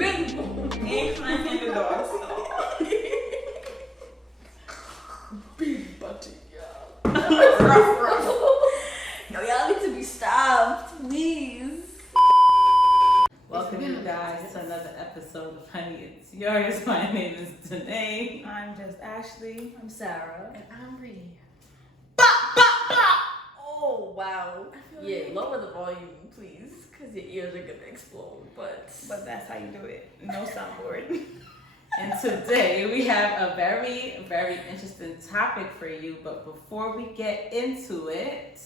Big boom. Ain't climbing the door. Big butty, yeah. rough. No, y'all need to be stopped, please. Welcome you guys to another episode of Hunnie, It's Yours. My name is Danae. I'm just Ashley. I'm Sarah. And I'm Bree. Oh, wow. Yeah, lower the volume, please, because your ears are going to explode. But that's how you do it. No soundboard. And today we have a very, very interesting topic for you. But before we get into it,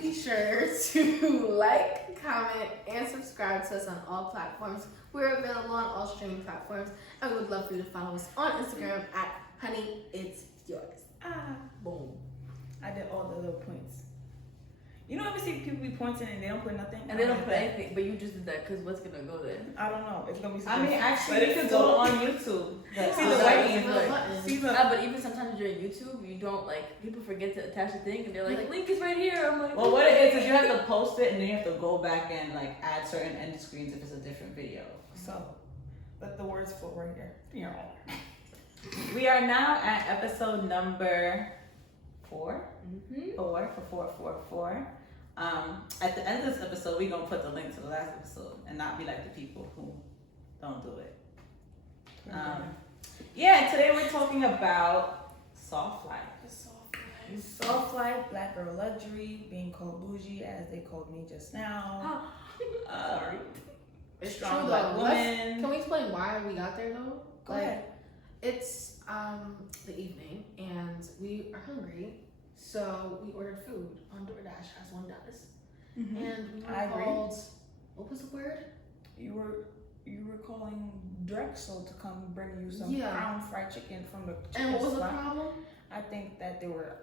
be sure to like, comment, and subscribe to us on all platforms. We're available on all streaming platforms, and we would love for you to follow us on Instagram at Hunnie, It's Yours. boom. I did all the little points. You know, ever see people be pointing and they don't put nothing? And they don't put anything, but you just did that because what's going to go there? I don't know. It's going to be I mean, actually, but you could go on YouTube. See the white buttons. But even sometimes during YouTube, you don't people forget to attach the thing and they're like, link is right here. I'm like, Well, what it is you have to post it and then you have to go back and add certain end screens if it's a different video. So, but the words flow right here. Yeah. We are now at episode number 4. mm-hmm. 4. At the end of this episode, we're gonna put the link to the last episode and not be like the people who don't do it. Today we're talking about soft life. Soft life, black girl luxury, being called bougie as they called me just now. Sorry. It's Strong true black though. woman. Can we explain why we got there though? Go ahead. It's the evening and we are hungry, so we ordered food on DoorDash as one does. Mm-hmm. And we I were agree. called, what was the word? You were calling Drexel to come bring you some Yeah. crown fried chicken from the chicken And what was the spot. problem? I think that there were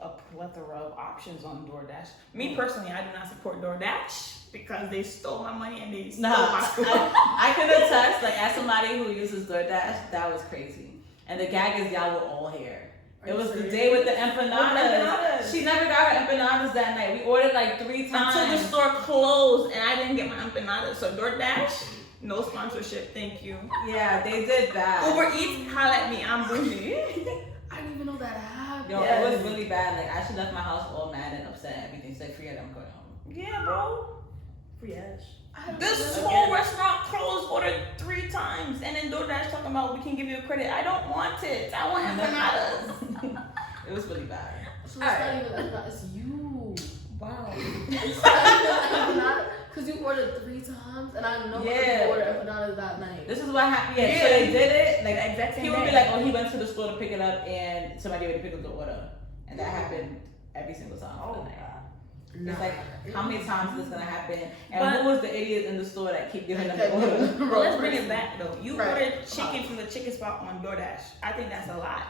a plethora of options on DoorDash. Me personally, I do not support DoorDash because they stole my money and they stole my food. I can attest, as somebody who uses DoorDash, that was crazy. And the gag is y'all were all here. It was the day with the empanadas. She never got her empanadas that night. We ordered 3 times. Until the store closed and I didn't get my empanadas. So DoorDash, no sponsorship, thank you. Yeah, they did that. Uber Eats, holla at me, I'm bougie. I didn't even know that happened. Yo, it was really bad. I should left my house all mad and upset and everything. She's like, forget it, I'm going home. Yeah, bro. Free ash. This whole restaurant closed, ordered 3 times, and then DoorDash talking about we can give you a credit. I don't want it. I want empanadas. It was really bad. So it's not even empanada, it's you. Wow. It's not even empanada, because you ordered 3 times, and I know Yeah. you ordered empanadas that night. This is what happened. Yeah, so they did it. exact same He would be day. like, oh, he went to the store to pick it up and somebody already picked up the order. And that happened every single time. Oh, It's Nah. how many times is this gonna happen? And But- who was the idiot in the store that keep giving them the Okay. order? But let's bring it back though. You Right. ordered chicken from the chicken spot on DoorDash. I think that's a lot.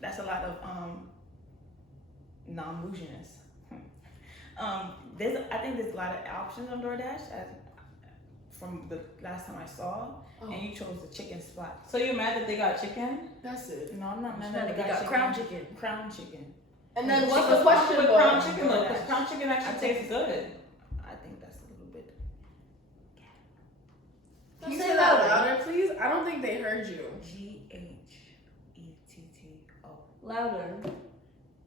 That's a lot of non-bouginess. I think there's a lot of options on DoorDash from the last time I saw, and you chose the chicken spot. So you're mad that they got chicken? That's it. No, I'm not mad They that got chicken. crown chicken. Crown chicken. And then what's What's the question with though? crown chicken though? Because DoorDash. crown chicken actually tastes good. I think that's a little bit. Can you say that louder, please? I don't think they heard you. GHETTO. Louder.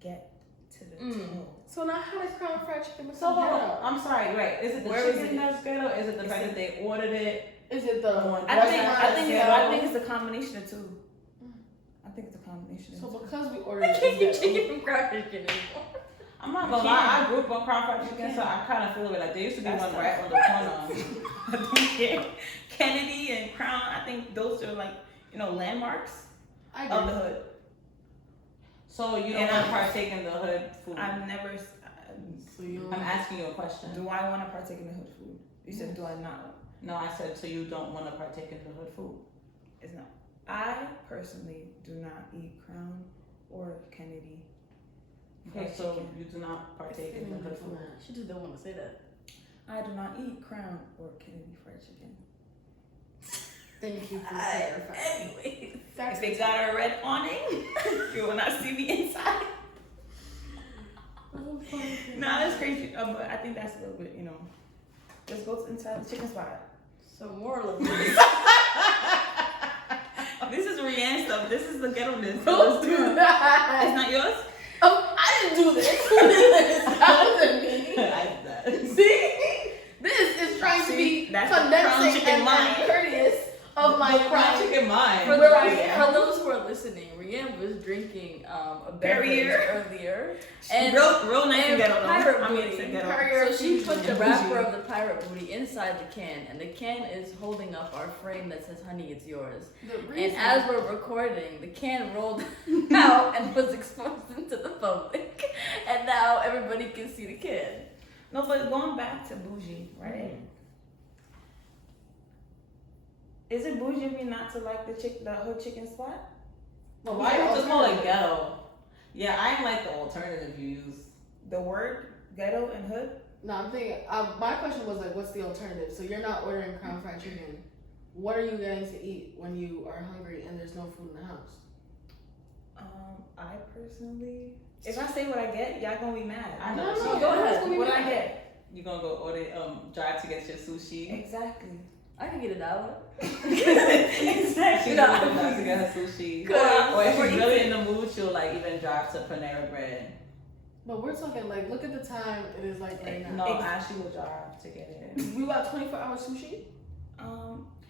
Get to the toe. So now how does crown fried chicken So I'm sorry, right? Is it the Where is chicken it? that's good or is it the fact that they ordered it? Is it the I think it's a combination of 2. I think it's a combination of So 2. because we ordered I can't get it, chicken from crown chicken anymore. I'm not gonna lie, I grew up on crown fried chicken, so I kind of feel it. There used to be That's one tough. right on the corner. I don't care. Kennedy and Crown, I think those are landmarks I of the agree. hood. So you don't And want to I'm- partake in the hood food? I've never. So you I'm asking you a question. Do I want to partake in the hood food? You said, do I not? No, I said so you don't want to partake in the hood food. It's not. I personally do not eat Crown or Kennedy. Okay, fried so chicken. you do not partake in the hood food. She just don't want to say that. I do not eat Crown or Kennedy fried chicken. Thank you for clarifying. Anyways. If they got a red awning, you will not see me inside. Nah, that's crazy. But I think that's a little bit, let's go inside the chicken spot. So moral of this. This is Rianne stuff. This is the ghetto-ness. Don't do that. It's not yours? Oh, I didn't do this. Who did this? That wasn't me. I did that. See? This is trying to be that's the crown condensing chicken and mind. courteous of my Fried pride. chicken mine. For, Where I am. for those who are listening, Rianne was drinking a beverage Barrier. earlier. And And real nice and and ghetto pirate though. I mean, booty. it's a ghetto. Pirate so she put the bougie. wrapper of the pirate booty inside the can, and the can is holding up our frame that says, "Honey, it's yours." The And reason- as we're recording, the can rolled out and was exposed into the public, and now everybody can see the can. No, but going back to bougie, right? Is it bougie if you're not to like the hood chicken spot? Well, why is it just more like ghetto? Yeah, I ain't like the alternative you use. The word ghetto and hood? No, I'm thinking. My question was like, what's the alternative? So you're not ordering crown fried chicken. What are you getting to eat when you are hungry and there's no food in the house? I personally, if I say what I get, y'all gonna be mad. I know. So no, go everyone's ahead. gonna be What I mad. get? You gonna go order, drive to get your sushi? Exactly. I can get $1. She's gonna drive to get her sushi. Good. Or if she's really in the mood, she'll like even drive to Panera Bread. But we're talking like, look at the time it is like right now. No, Ashley will drive to get it. We got 24-hour sushi.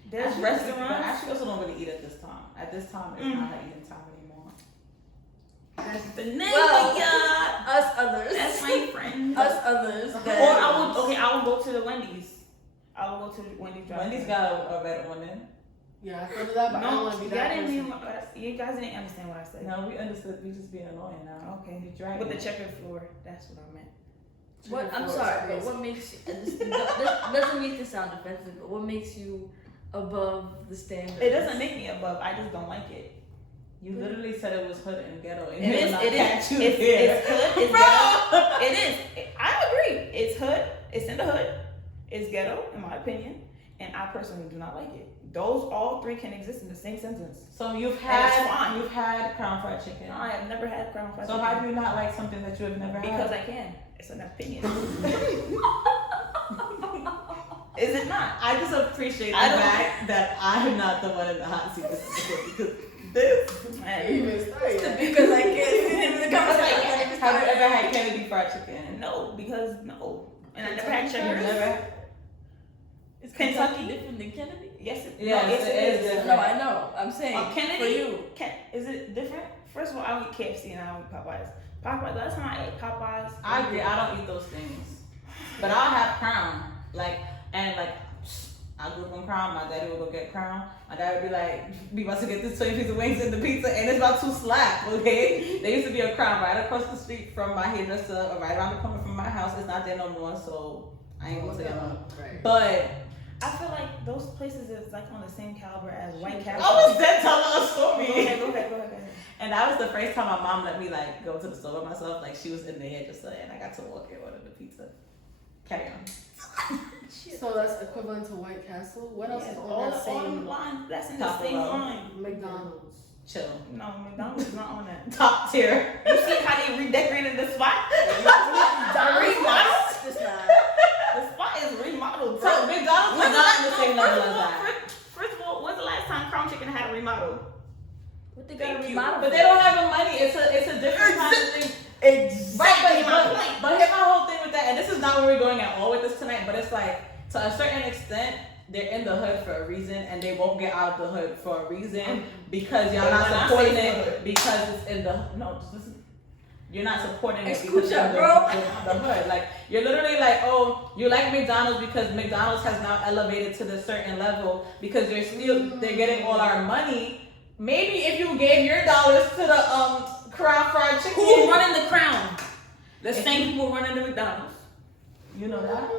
There's Ashley- restaurants. But Ashley also don't really eat at this time. At this time, it's not her eating time anymore. That's the name Well, of ya. Us others. That's my friend. Us others. Or that- I will go to the Wendy's. I will go to the Wendy's. Wendy's got a red one in. Yeah, I thought of that, but I don't No, want to be y'all that didn't person. mean what you guys didn't understand what I said. No, we understood. We just being annoying now. Okay. You dragging With the it. checkered floor, that's what I meant. What? I'm Chicken sorry, floor but is what makes you? This doesn't mean to sound offensive, but what makes you above the standard? It doesn't make me above. I just don't like it. You literally said it was hood and ghetto. And It is. not It is. catch you It's there. hood. It's ghetto. It is. I agree. It's hood. It's in the hood. It's ghetto, in my opinion, and I personally do not like it. Those all three can exist in the same sentence. So you've it's had fine. crown fried chicken. No, I have never had crown fried So chicken. how do you not like something that you have never Because had? I can. It's an opinion. Is it not? I just appreciate the I don't- fact that I'm not the one in the hot seat because this. because I can't even the conversation. Have you ever had Kennedy fried chicken? No, because no. And I never had checkers. Never. Is Kentucky? Kentucky different than Kennedy? Yes, it, Yes, no, yes, it it is is. different. No, I know. I'm saying Kennedy? for you. Is it different? First of all, I don't eat KFC and I don't eat Popeyes. Popeyes, last time I ate Popeyes. I agree. I don't eat those things, but I'll have Crown. I grew up on Crown. My daddy would go get Crown. My dad would be like, "We about to get this 20 pieces of wings and the pizza, and it's about to slap." Okay, there used to be a Crown right across the street from my hairdresser, or right around the corner from my house. It's not there no more, so I ain't gonna say no. Right. But I feel like those places is like on the same caliber as White Castle. I was dead telling a Go story. ahead, go ahead. And that was the first time my mom let me like go to the store by myself. Like she was in the hairdresser, and I got to walk and order the pizza. Carry on. So that's equivalent to White Castle. What else is all on that the same lines, that's in the Taco same Bell. line. McDonald's? Chill. No, McDonald's is not on that. Top tier. You see how they redecorated the spot? McDonald's. Just not. The spot is remodeled, So bro. McDonald's is not on the same level as that. First of all, when's the last time Crown Chicken had a remodel? What they Thank got to you. remodel? But they don't have the money. It's a different kind of thing. Exactly my Right, point. but here's my whole thing with that, and this is not where we're going at all with this tonight, but it's like, to a certain extent, they're in the hood for a reason, and they won't get out of the hood for a reason, because y'all But not when I supporting say it, hood- because it's in the, no, just listen. You're not supporting it because Escucha, it's in bro. the hood. Like, you're literally like, oh, you like McDonald's because McDonald's has now elevated to the certain level, because they're getting all our money. Maybe if you gave your dollars to the Crown Fried Chicken. Who's running the Crown? The same people running the McDonald's. You know that?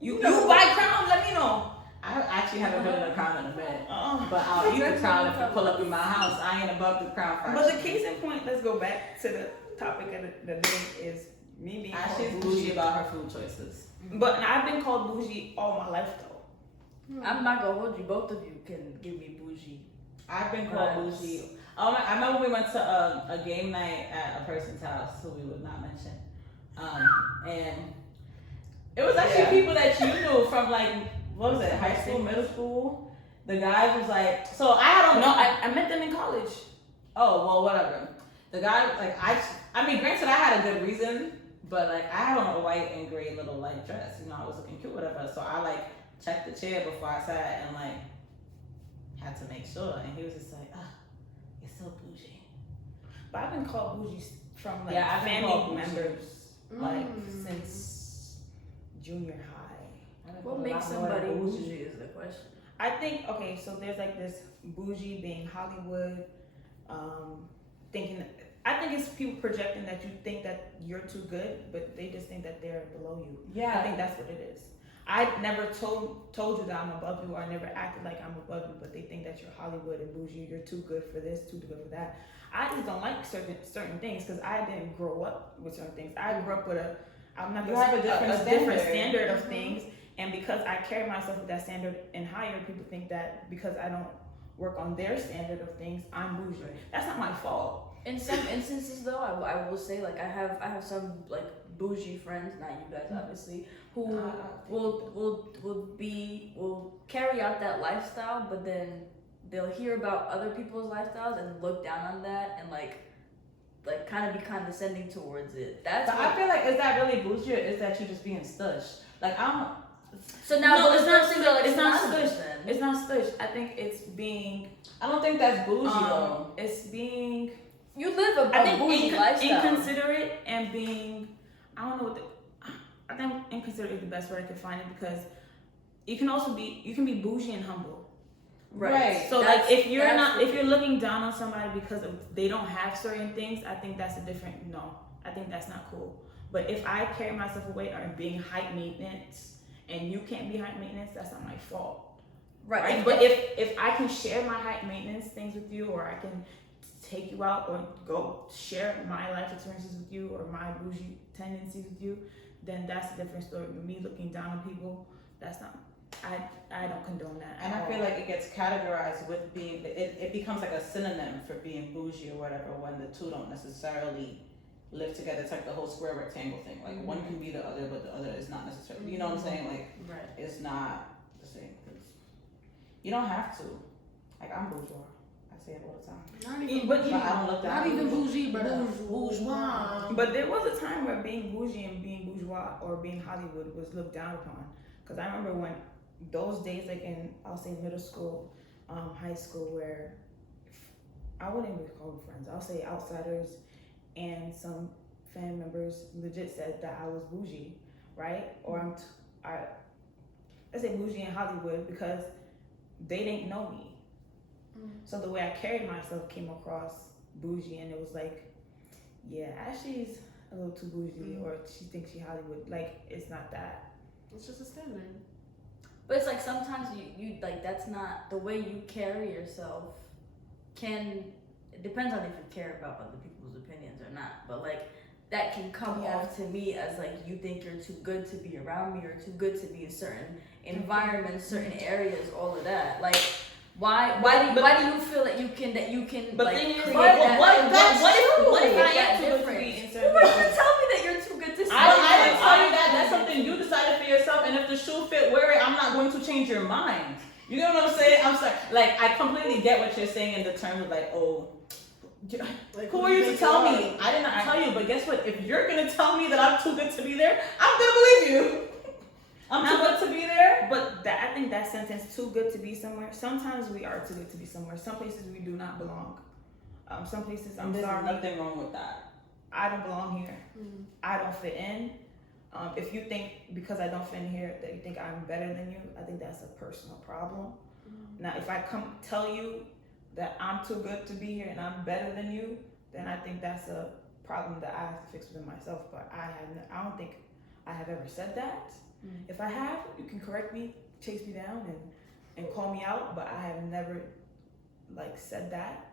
You buy Crown, let me know. I actually haven't been in a Crown in a minute. Uh, But I'll eat the Crown if you pull up in my house. I ain't above the Crown Fried but the Chicken. case in point, let's go back to the topic of the day is me being Ashley's called bougie bougie. about her food choices. But I've been called bougie all my life though. I'm not gonna hold you. Both of you can give me bougie. I've been called Vibes. bougie. I remember we went to a game night at a person's house who we would not mention. And it was actually people that you knew from like what was it, high school, middle school. The guy was like, so I had on. No, I met them in college. Oh, well, whatever. The guy, like, I mean, granted, I had a good reason, but, like, I had on a white and gray little, like, dress. You know, I was looking cute, whatever. So I, like, checked the chair before I sat and, like, had to make sure. And he was just like, you're so bougie. But I've been called bougie from, like, I've been family called members, like, Mm. since junior high. What makes somebody bougie is the question. I think, okay, so there's, like, this bougie being Hollywood, thinking, I think it's people projecting that you think that you're too good, but they just think that they're below you. Yeah. I think that's what it is. I never told you that I'm above you, or I never acted like I'm above you, but they think that you're Hollywood and bougie, you're too good for this, too good for that. I just don't like certain things because I didn't grow up with certain things. I grew up with a different standard of things, and because I carry myself with that standard and higher, people think that because I don't work on their standard of things, I'm bougie. That's not my fault. In some instances, though, I will say, like, I have some, like, bougie friends, not you guys, obviously, who will carry out that lifestyle, but then they'll hear about other people's lifestyles and look down on that and, like kind of be condescending towards it. That's But I feel like, is that really bougie, or is that you just being stush? Like, so now No, those it's not things are, like, it's not synonymous stush. then. It's not stush. I think it's being. I don't think that's bougie though. It's being. You live a I think bougie lifestyle. inconsiderate and being. I don't know what. I think inconsiderate is the best word I could find it because you can be bougie and humble. Right. So like if you're looking down on somebody because they don't have certain things, I think that's a different no. I think that's not cool. But if I carry myself away or being high maintenance and you can't be high maintenance, that's not my fault. Right. But if I can share my high maintenance things with you, or I can take you out or go share my life experiences with you or my bougie tendencies with you, then that's a different story. With me looking down on people, that's not. I don't condone that. And I feel like it gets categorized with being, it becomes like a synonym for being bougie or whatever when the two don't necessarily live together. It's like the whole square rectangle thing. Like one can be the other, but the other is not necessarily. You know what I'm saying? Like it's not the same. You don't have to. Like I'm bourgeois. I say it all the time. Not even but bougie. I don't look that Not even bougie, but bourgeois. But there was a time where being bougie and being bourgeois or being Hollywood was looked down upon. Because I remember when those days, like in, I'll say middle school, high school, where I wouldn't even call them friends. I'll say outsiders and some family members legit said that I was bougie, right? Or I say bougie in Hollywood because they didn't know me. So the way I carried myself came across bougie, and it was like, yeah, Ashley's a little too bougie, or she thinks she Hollywood. Like, it's not that. It's just a standard. But it's like sometimes you like that's not the way you carry yourself. It depends on if you care about other people's opinions or not. But like that can come off to me as like you think you're too good to be around me or too good to be in certain environments, certain areas, all of that. Like why do you feel that you can But like then you're create like, that? what if I am too good to difference? be in Who certain are you places? to tell me that you're too good to see? I didn't tell you that. That's something you decided for yourself. And if the shoe fit, wear it. I'm not going to change your mind. You know what I'm saying? I'm sorry. Like I completely get what you're saying in the terms of like, oh, Like, who are you to tell me? I did not tell you. But guess what? If you're gonna tell me that I'm too good to be there, I'm gonna believe you. I'm too good to be there. But I think that sentence, too good to be somewhere, sometimes we are too good to be somewhere. Some places we do not belong. Some places, There's sorry, nothing wrong with that. I don't belong here. I don't fit in. If you think because I don't fit in here that you think I'm better than you, I think that's a personal problem. Now, if I come tell you that I'm too good to be here and I'm better than you, then I think that's a problem that I have to fix within myself. But I don't think I have ever said that. If I have, you can correct me, chase me down, and call me out. But I have never like said that.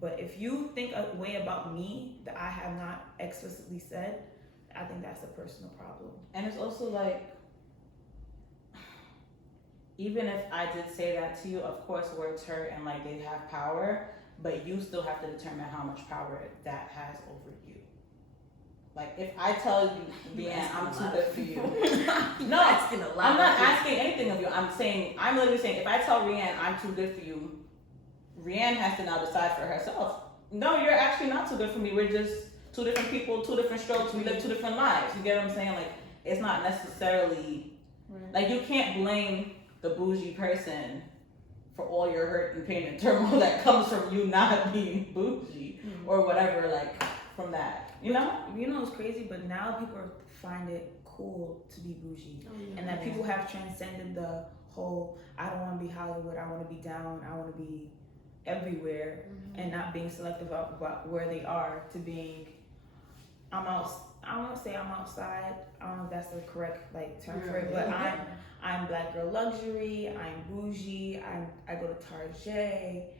But if you think a way about me that I have not explicitly said, I think that's a personal problem. And it's also like, even if I did say that to you, of course words hurt and like they have power, but you still have to determine how much power that has over you. Like if I tell you, Leanne, I'm too good for you. No, asking a lot. I'm not asking anything of you. I'm saying literally saying, if I tell Rianne I'm too good for you, Rianne has to now decide for herself. No, you're actually not too good for me. We're just two different people, two different strokes. We live two different lives. You get what I'm saying? Like, it's not necessarily, like, you can't blame the bougie person for all your hurt and pain and turmoil that comes from you not being bougie or whatever, like, from that, you know? You know, it's crazy, but now people find it cool to be bougie. And that people have transcended the whole, I don't want to be Hollywood, I want to be down, I want to be everywhere, and not being selective about where they are, to being, I want to say I'm outside, I don't know if that's the correct like term for it, but I'm black girl luxury, I'm bougie, I go to Target.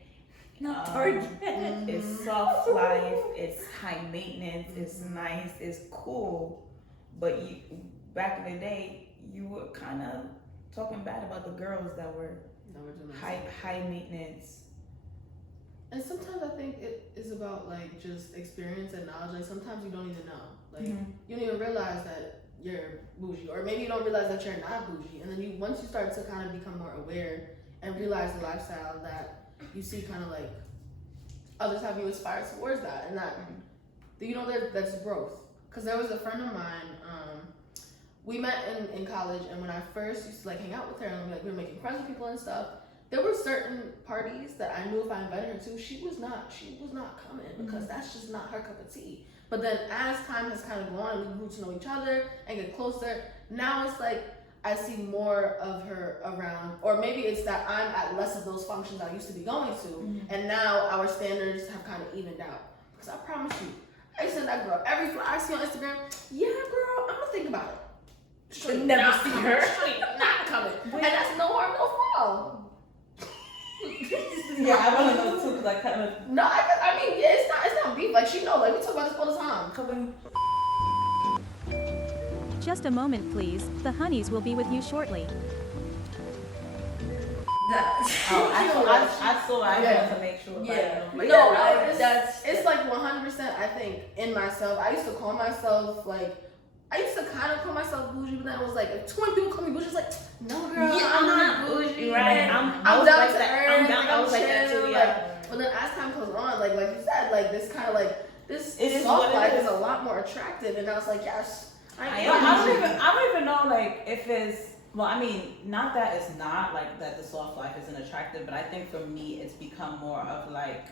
Not Target. It's soft life, it's high maintenance, it's nice, it's cool. But you, back in the day, you were kind of talking bad about the girls that were high maintenance. And sometimes I think it is about like just experience and knowledge. Like sometimes you don't even know. Like you don't even realize that you're bougie, or maybe you don't realize that you're not bougie. And then once you start to kind of become more aware and realize the lifestyle that you see, kind of like others have you aspire towards that, and that you know that's growth. Because there was a friend of mine, we met in college, and when I first used to like hang out with her and like we were making friends with people and stuff, there were certain parties that I knew if I invited her to, she was not coming, because that's just not her cup of tea. But then as time has kind of gone, we grew to know each other and get closer. Now it's like I see more of her around, or maybe it's that I'm at less of those functions I used to be going to, and now our standards have kind of evened out. Because I promise you, I used to send that girl every fly I see on Instagram. Yeah, girl, I'm gonna think about it. Should never see her. Straight not coming, and that's no harm, no foul. Yeah, I want to know too, because I kind of. No, I mean, yeah, it's not beef. Like she know, like we talk about this all the time. Just a moment, please. The Hunnies will be with you shortly. I wanted to make sure. It's like 100%. I think in myself, I used to call myself like. I used to kind of call myself bougie, but then it was like, if 20 people call me bougie, it's like, no girl, I'm not bougie. Right, I'm I was down like to that. earth. I'm down. I was like that too. Yeah. But then as time goes on, like you said, like this kind of like this It is soft what it life is. is a lot more attractive, and I was like, yes, I don't even know like if it's, well, I mean, not that it's not like that the soft life isn't attractive, but I think for me it's become more of like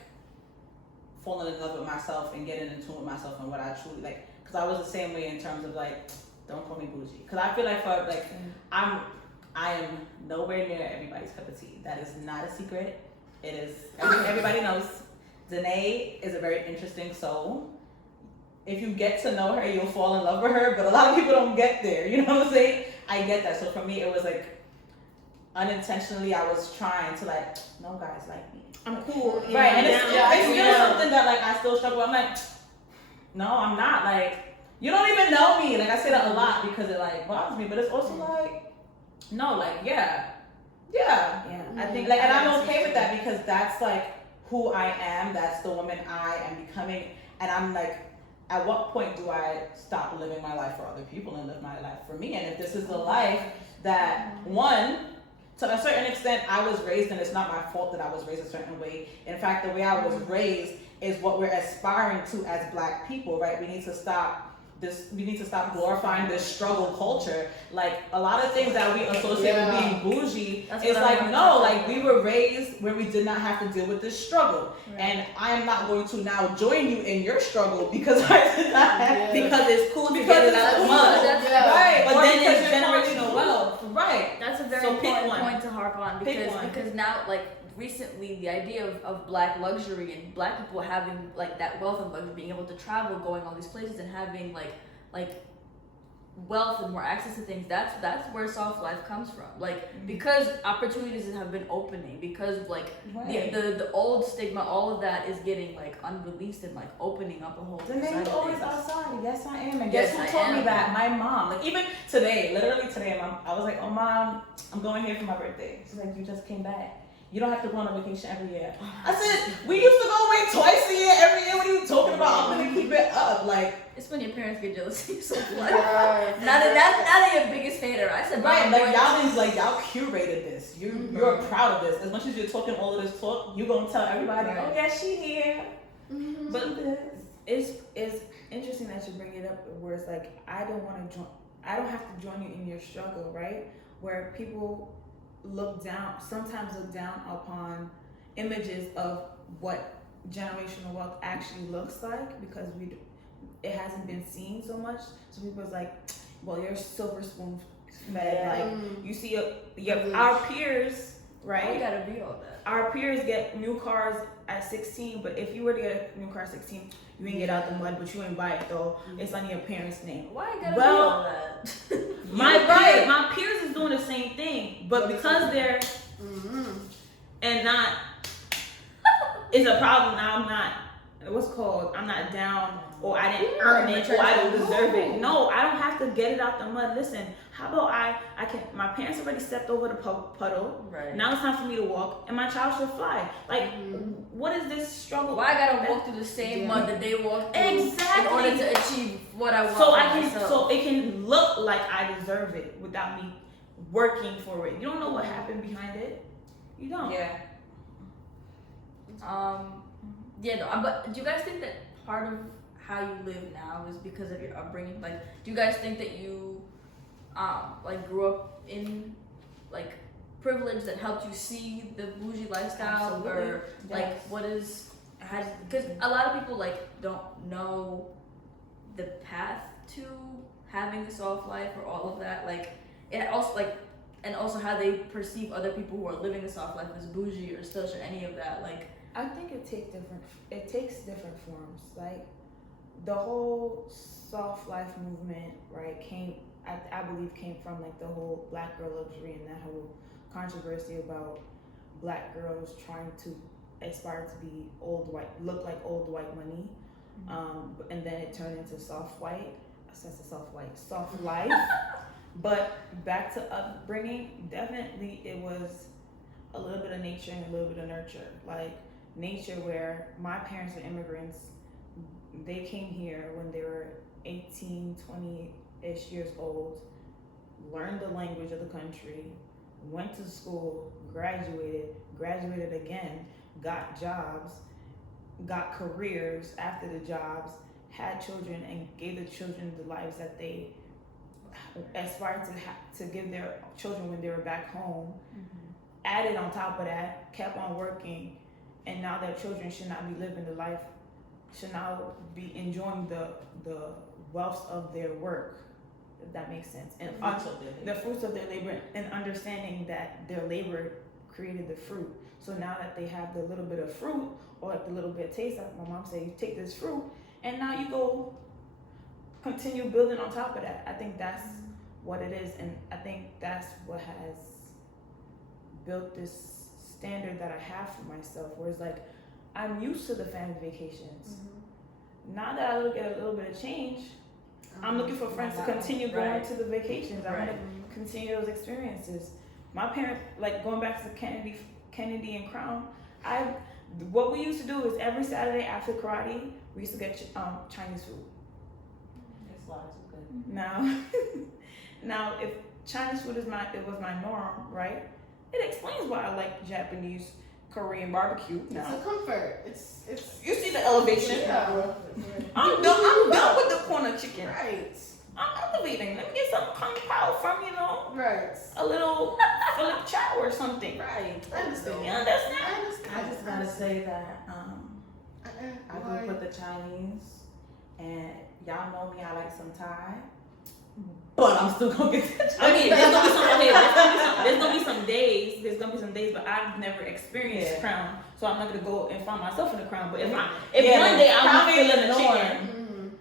falling in love with myself and getting in tune with myself and what I truly like. Because I was the same way in terms of like, don't call me bougie. Because I feel like for like I am nowhere near everybody's cup of tea. That is not a secret. It is, everybody knows Danae is a very interesting soul. If you get to know her, you'll fall in love with her, but a lot of people don't get there, you know what I'm saying? I get that. So for me, it was like, unintentionally, I was trying to like, no guys like me. I'm cool. Right, and it's still something that like I still struggle with. I'm like, no, I'm not. Like, you don't even know me. Like, I say that a lot because it like bothers me, but it's also like, no, like, yeah. I think like, and I'm okay with that because that's like who I am. That's the woman I am becoming. And I'm like, at what point do I stop living my life for other people and live my life for me? And if this is the life that, one, to a certain extent, I was raised, and it's not my fault that I was raised a certain way. In fact, the way I was raised is what we're aspiring to as Black people, right? We need to stop glorifying this struggle culture. Like, a lot of things that we associate with being bougie is like, no, like, we were raised where we did not have to deal with this struggle. Right. And I am not going to now join you in your struggle because I did not have because it's cool to get it out of the mud. Right. But then it's generational wealth. Right. That's a very important point to harp on because now, like, recently the idea of Black luxury and Black people having like that wealth and luxury, being able to travel, going all these places and having like wealth and more access to things, that's where soft life comes from. Like, because opportunities have been opening, because like the old stigma, all of that is getting like unreleased and like opening up a whole Danae's always outside. Yes, I am. And guess who told me that? My mom. Like, even today, literally today, I was like, oh, Mom, I'm going here for my birthday. She's like, you just came back. You don't have to go on a vacation every year. I said, we used to go away twice a year, every year. What are you talking about? I'm gonna keep it up. Like, It's when your parents get jealous of you so much. Yeah. Now that your biggest hater. I said, right, my like boys- y'all things, like y'all curated this. You're proud of this. As much as you're talking all of this talk, you gonna tell everybody, Right. oh yeah, she here. Mhm. But it's interesting that you bring it up where it's like I don't have to join you in your struggle, right? Where people sometimes look down upon images of what generational wealth actually looks like because it hasn't been seen so much. So people's like, well, you're silver spoon fed. Yeah. Like you see our peers, right? I gotta be all that. Our peers get new cars at 16, but if you were to get a new car at 16, you ain't get out the mud, but you ain't buy it though. It's on your parents' name. Why I gotta Well, be all that? My peers is doing the same thing, but because they're and not is a problem. Now I'm not. I'm not down, or I didn't earn it, or I don't deserve it. No, I don't have to get it out the mud. Listen, how about I can? My parents already stepped over the puddle. Right. Now it's time for me to walk, and my child should fly. Like, what is this struggle? Why I gotta walk through the same mud that they walked through Exactly. in order to achieve what I want? So it can look like I deserve it without me working for it. You don't know what happened behind it. You don't. Yeah. Yeah, no, but do you guys think that part of how you live now is because of your upbringing? Like, do you guys think that you, like, grew up in, like, privilege that helped you see the bougie lifestyle? Absolutely. Or, like, Yes. what is, because a lot of people, like, don't know the path to having a soft life or all of that. Like, it also, like, and also how they perceive other people who are living a soft life as bougie or stush or any of that. Like, I think it takes different forms. Like the whole soft life movement, right, I believe came from like the whole black girl luxury and that whole controversy about black girls trying to aspire to be look like old white money. And then it turned into soft life. But back to upbringing, definitely it was a little bit of nature and a little bit of nurture. Like nature, where my parents were immigrants, they came here when they were 18, 20-ish years old, learned the language of the country, went to school, graduated again, got jobs, got careers after the jobs, had children, and gave the children the lives that they aspired to give their children when they were back home. Added on top of that, kept on working, and now their children should not be living the life, should now be enjoying the wealth of their work, if that makes sense. And the fruits of their labor, and understanding that their labor created the fruit. So now that they have the little bit of fruit, or like the little bit of taste, like my mom said, you take this fruit, and now you go continue building on top of that. I think that's what it is, and I think that's what has built this standard that I have for myself, where it's like I'm used to the family vacations. Now that I look at a little bit of change, I'm looking for friends to continue going to the vacations. I want to continue those experiences. My parents, like going back to Kennedy and Crown, what we used to do is every Saturday after karate, we used to get Chinese food. That's why it's good. Now if Chinese food was my norm, right? It explains why I like Japanese, Korean barbecue. It's a comfort. It's You see the elevation? yeah. I'm done with the corner chicken. Right. I'm elevating. Let me get some kung pao from, Right. a little Philip chow or something. Right. I understand. You understand? I just gotta say that I Why? grew up with the Chinese, and y'all know me, I like some Thai, but I'm still gonna get the Chinese. I mean, there's gonna be some days, but I've never experienced Crown, so I'm not gonna go and find myself in the Crown. But if one day I'm not feeling the chicken,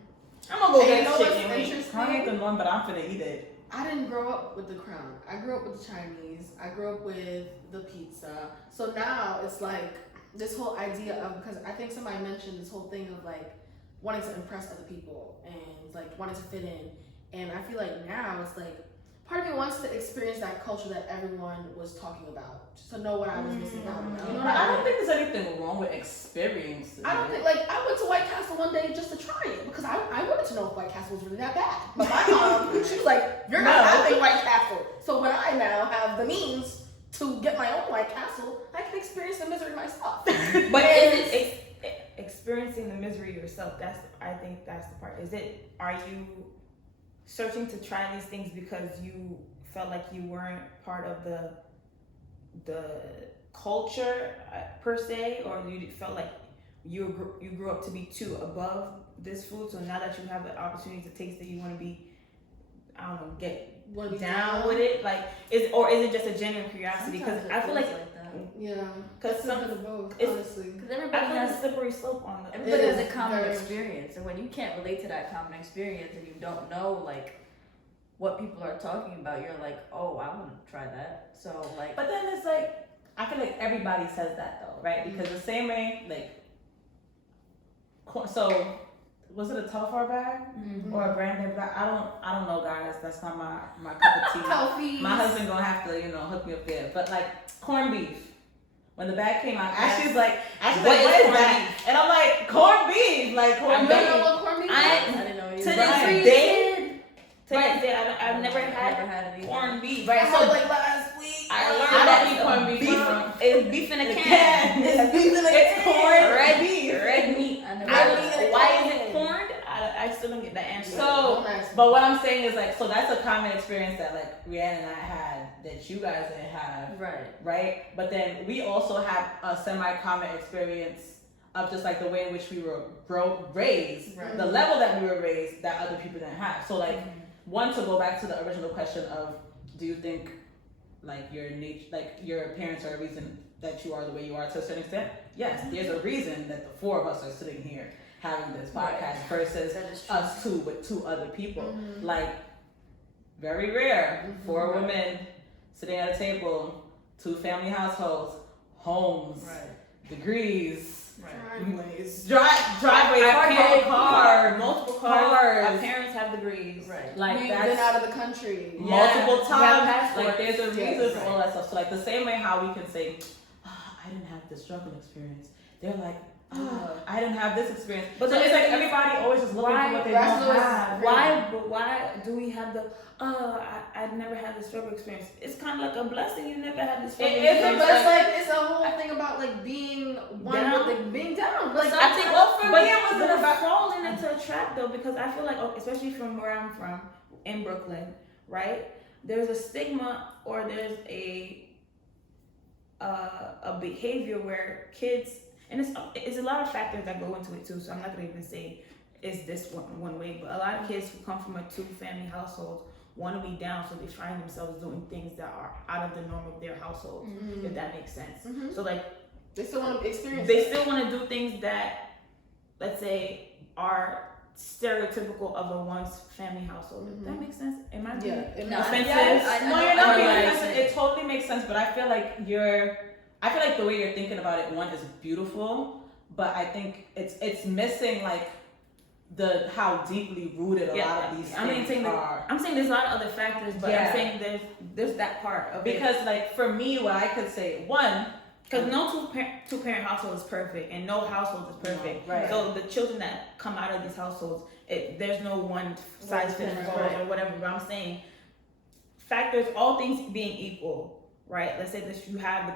I'm gonna go get the chicken. Interesting? I ain't the norm, but I'm finna eat it. I didn't grow up with the Crown. I grew up with the Chinese. I grew up with the pizza. So now it's like this whole idea of, because I think somebody mentioned this whole thing of like wanting to impress other people and like wanting to fit in. And I feel like now it's like part of me wants once to experience that culture that everyone was talking about, just to know what I was missing out on. You know what I I don't mean? think there's anything wrong with experiencing. I don't think, like, I went to White Castle one day just to try it because I wanted to know if White Castle was really that bad. But my mom, she was like, "You're not having White Castle." So when I now have the means to get my own White Castle, I can experience the misery myself. But is it experiencing the misery yourself? I think that's the part. Are you searching to try these things because you felt like you weren't part of the culture per se, or you felt like you grew up to be too above this food, so now that you have the opportunity to taste it, you want to be, I don't know, get down with it? Like, is it just a genuine curiosity? Because I feel like that. Yeah, because it's a bit of both, honestly. Because I everybody feel like has a slippery slope on the. Everybody has a is common very- experience, and when you can't relate to that common experience and you don't know like what people are talking about, you're like, oh, I want to try that. So like, But then it's like, I feel like everybody says that though, right? Because the same way, like, so was it a Telfar bag or a brand name bag? I don't know, guys. That's not my cup of tea. Healthy. My husband gonna have to, hook me up there. But like corned beef. When the bag came out, Ashley's like, what is that? And I'm like, corned beef, like corned You beef. don't know what corned beef is? I didn't know To you. this Right. day, I've never had it either. corned beef. I Right, had so it like last week. I learned I that don't eat corned beef from It's beef in a the can. can. It's beef in a It's can. corned Red beef. Red meat. I never I had don't that. know why is it corned? I still don't get the answer. So, Don't ask me. but what I'm saying is like, so that's a common experience that like Rihanna and I had that you guys didn't have, Right. right? But then we also have a semi-common experience of just like the way in which we were raised, Right. the level that we were raised that other people didn't have. So like, one, to go back to the original question of, do you think like your nature, like your parents are a reason that you are the way you are to a certain extent? Yes, there's a reason that the four of us are sitting here having this podcast versus That is true. us two with two other people. Like, very rare for a woman sitting at a table, two family households, homes, degrees, Driveways. driveways, Our parking parents- cars, multiple cars. cars. Our parents have degrees. Right. like We've that's been out of the country. multiple Yeah, we have times. passports. Like there's a reason Yes, for all that stuff. So like the same way how we can say, I didn't have this struggle experience. They're like, I didn't have this experience. But So then it's like it's- everybody always just looking why- for what they that's don't always- have. Why do we have the I've never had this struggle experience? It's kind of like a blessing you never had this struggle It is a experience. But it's like it's a whole thing about like being one Down. with like being down. Like I think, well, for but me, it wasn't we're about- falling into a trap though, because I feel like, especially from where I'm from, in Brooklyn, right? There's a stigma, or there's a behavior where kids, and it's a lot of factors that go into it too. So I'm not gonna even say is this one way, but a lot of kids who come from a two-family household want to be down, so they find themselves doing things that are out of the norm of their household, if that makes sense. So like, they still want to experience. they still want to do things that, let's say, are stereotypical of a once family household. If that makes sense? Am I being it No, makes I- sense. Yes. I No, know- you're I not know being what you're offensive. saying. It totally makes sense, but I feel like the way you're thinking about it, one, is beautiful, but I think it's missing like how deeply rooted a lot of these things are. I'm saying there's a lot of other factors, but Yeah. I'm saying there's that part of it. Because like for me, what I could say, one, Because no two-parent household is perfect, and no household is perfect. No, right. So the children that come out of these households, there's no one size fits all or whatever. But I'm saying factors, all things being equal, right? Let's say that you have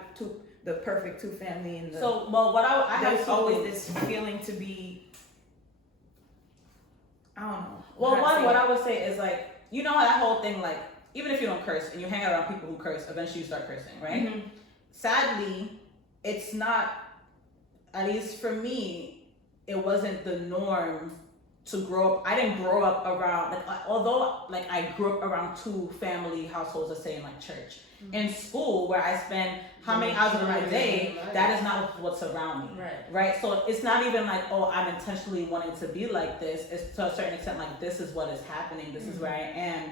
the perfect two-family, and so well, what I have there's always this feeling to be, I don't know. Well, what I would say is like, you know how that whole thing, like, even if you don't curse and you hang around people who curse, eventually you start cursing, right? Mhm. Sadly, it's not, at least for me, it wasn't the norm to grow up. I didn't grow up around, although I grew up around two family households, let's say in like church. In school, where I spend how many hours of my day, that is not what's around me. Right? So it's not even like, I'm intentionally wanting to be like this. It's to a certain extent like, this is what is happening. This is where I am.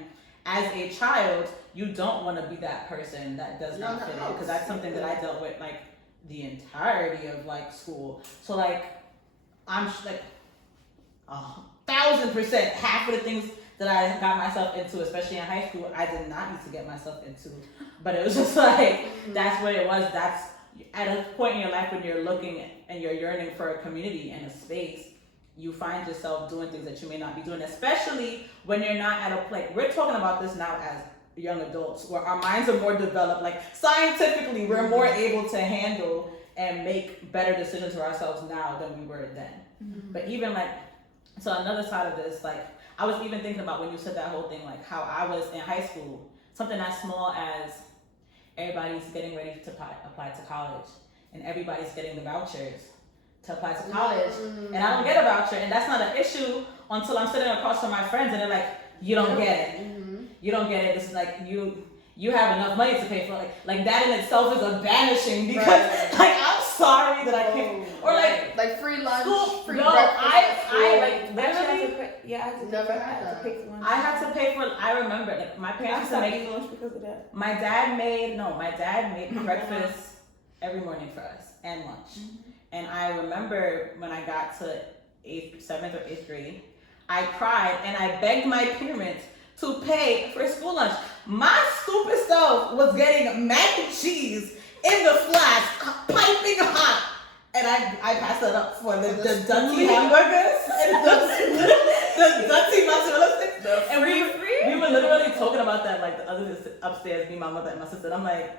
As a child, you don't want to be that person that does not fit in, because that's something that I dealt with like the entirety of like school. So like, I'm like 1,000%, half of the things that I got myself into, especially in high school, I did not need to get myself into. But it was just like, that's what it was. That's at a point in your life when you're looking and you're yearning for a community and a space, you find yourself doing things that you may not be doing, especially when you're not at a place. We're talking about this now as young adults, where our minds are more developed. Like scientifically, we're more able to handle and make better decisions for ourselves now than we were then. But even like, so another side of this, like I was even thinking about when you said that whole thing, like how I was in high school, something as small as everybody's getting ready to apply to college and everybody's getting the vouchers to apply to college, and I don't get a voucher, and that's not an issue until I'm sitting across from my friends and they're like, you don't get it. You don't get it. This is like you have enough money to pay for it. Like that in itself is a banishing because like I'm sorry that I can't, or like free lunch, school, free no, breakfast. I like literally. I had to Never pay, had that. pay for lunch. I had to pay for. I remember, like my I parents used to stopped make eating lunch because of that. My dad made breakfast every morning for us and lunch. And I remember when I got to 7th or 8th grade, I cried and I begged my parents to pay for school lunch. My stupid self was getting mac and cheese in the flask, piping hot. And I passed it up for the Dutty hamburgers and the Dutty mozzarella sticks. And we were literally talking about that like the other upstairs, me, my mother, and my sister. And I'm like,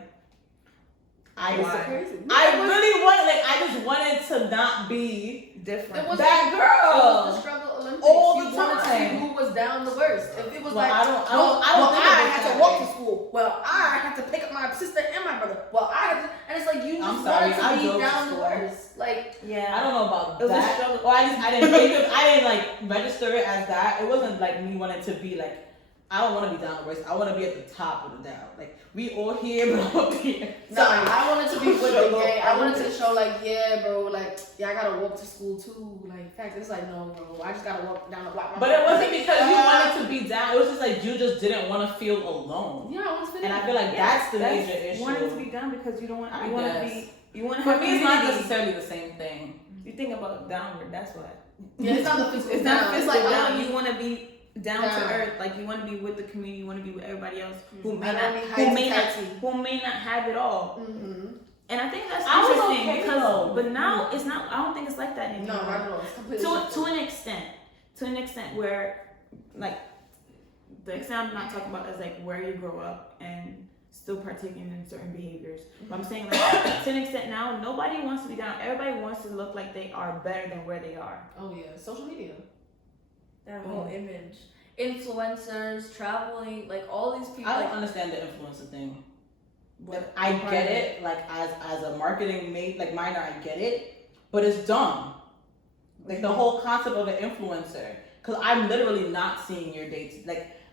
I really wanted, like, I just wanted to not be different. It was that It girl was the struggle Olympics. all the You wanted to see time. who was down the worst. If it was Well, like, I don't think I it was had that to walk way. to school. Well, I had to pick up my sister and my brother. Well, I had to, and it's like you I'm just sorry, wanted I to drove be to down the school. worst. Like, Yeah. I don't know about It was a that. struggle. Or I didn't think of, I didn't like register it as that. It wasn't like me wanting to be like, I don't want to be down the worst. I want to be at the top of the down. Like we all here, but I'm up here. no, I wanted to be with the Show gang. I wanted to Olympics. show like, yeah, bro, like, yeah, I gotta walk to school too. Like, fact, it's like, no, bro, I just gotta walk down the block. But it wasn't because you wanted to be down. It was just like you just didn't want to feel alone. Yeah, I want to fit And in. I feel like that's the major issue. Wanting to be done because you don't want. I You want to guess. be. You want to For have me, it's not community. necessarily the same thing. You think about downward. That's why. Yeah, it's not the physical It's not down. physical It's like, down. You want to be down to Down. earth. Like you want to be with the community. You want to be with everybody else who may I not, don't mean who may not have it all. Mm-hmm. And I think that's I was interesting okay, because, though. but now it's not. I don't think it's like that No, anymore. not at all. It's completely To different. an extent where, like, the extent I'm not talking about is like where you grow up and still partaking in certain behaviors. But I'm saying like to an extent now, nobody wants to be down. Everybody wants to look like they are better than where they are. Oh yeah, social media. That whole image. Influencers, traveling, like all these people. I Like, don't understand the influencer thing. What- Like, I what get part of it, like as a marketing like minor, I get it, but it's dumb. Like the whole concept of an influencer, because I'm literally not seeing your dates.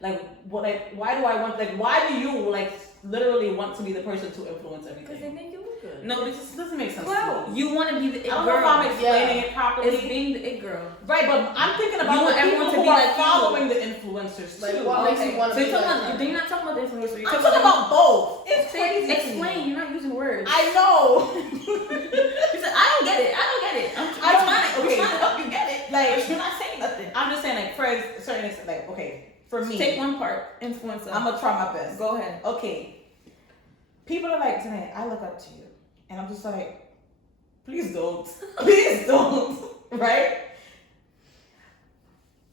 Why do I want? Like, why do you like literally want to be the person to influence because they everything? make you look good. No, It because just doesn't make sense. well, to me. you want to be the it I don't girl. know if I'm explaining it properly. It's being the it girl. Right, but I'm thinking You about want the people everyone to who be are like you. following the influencers Like, too. what makes you want So to you're be talking like about. that? Then you're not talking about the influencer. You're I'm talking talking about both. It's crazy. Explain. You're not using words. I know. You said I don't get it. I don't get it. I'm okay. trying to help you get it. Like, You're not saying nothing. I'm just saying, like, for a certain extent, like, okay, for me, Take one part. Influencer. I'm gonna try my best. Go ahead. Okay, people are like, tonight, I look up to you, and I'm just like, please don't, please don't, right?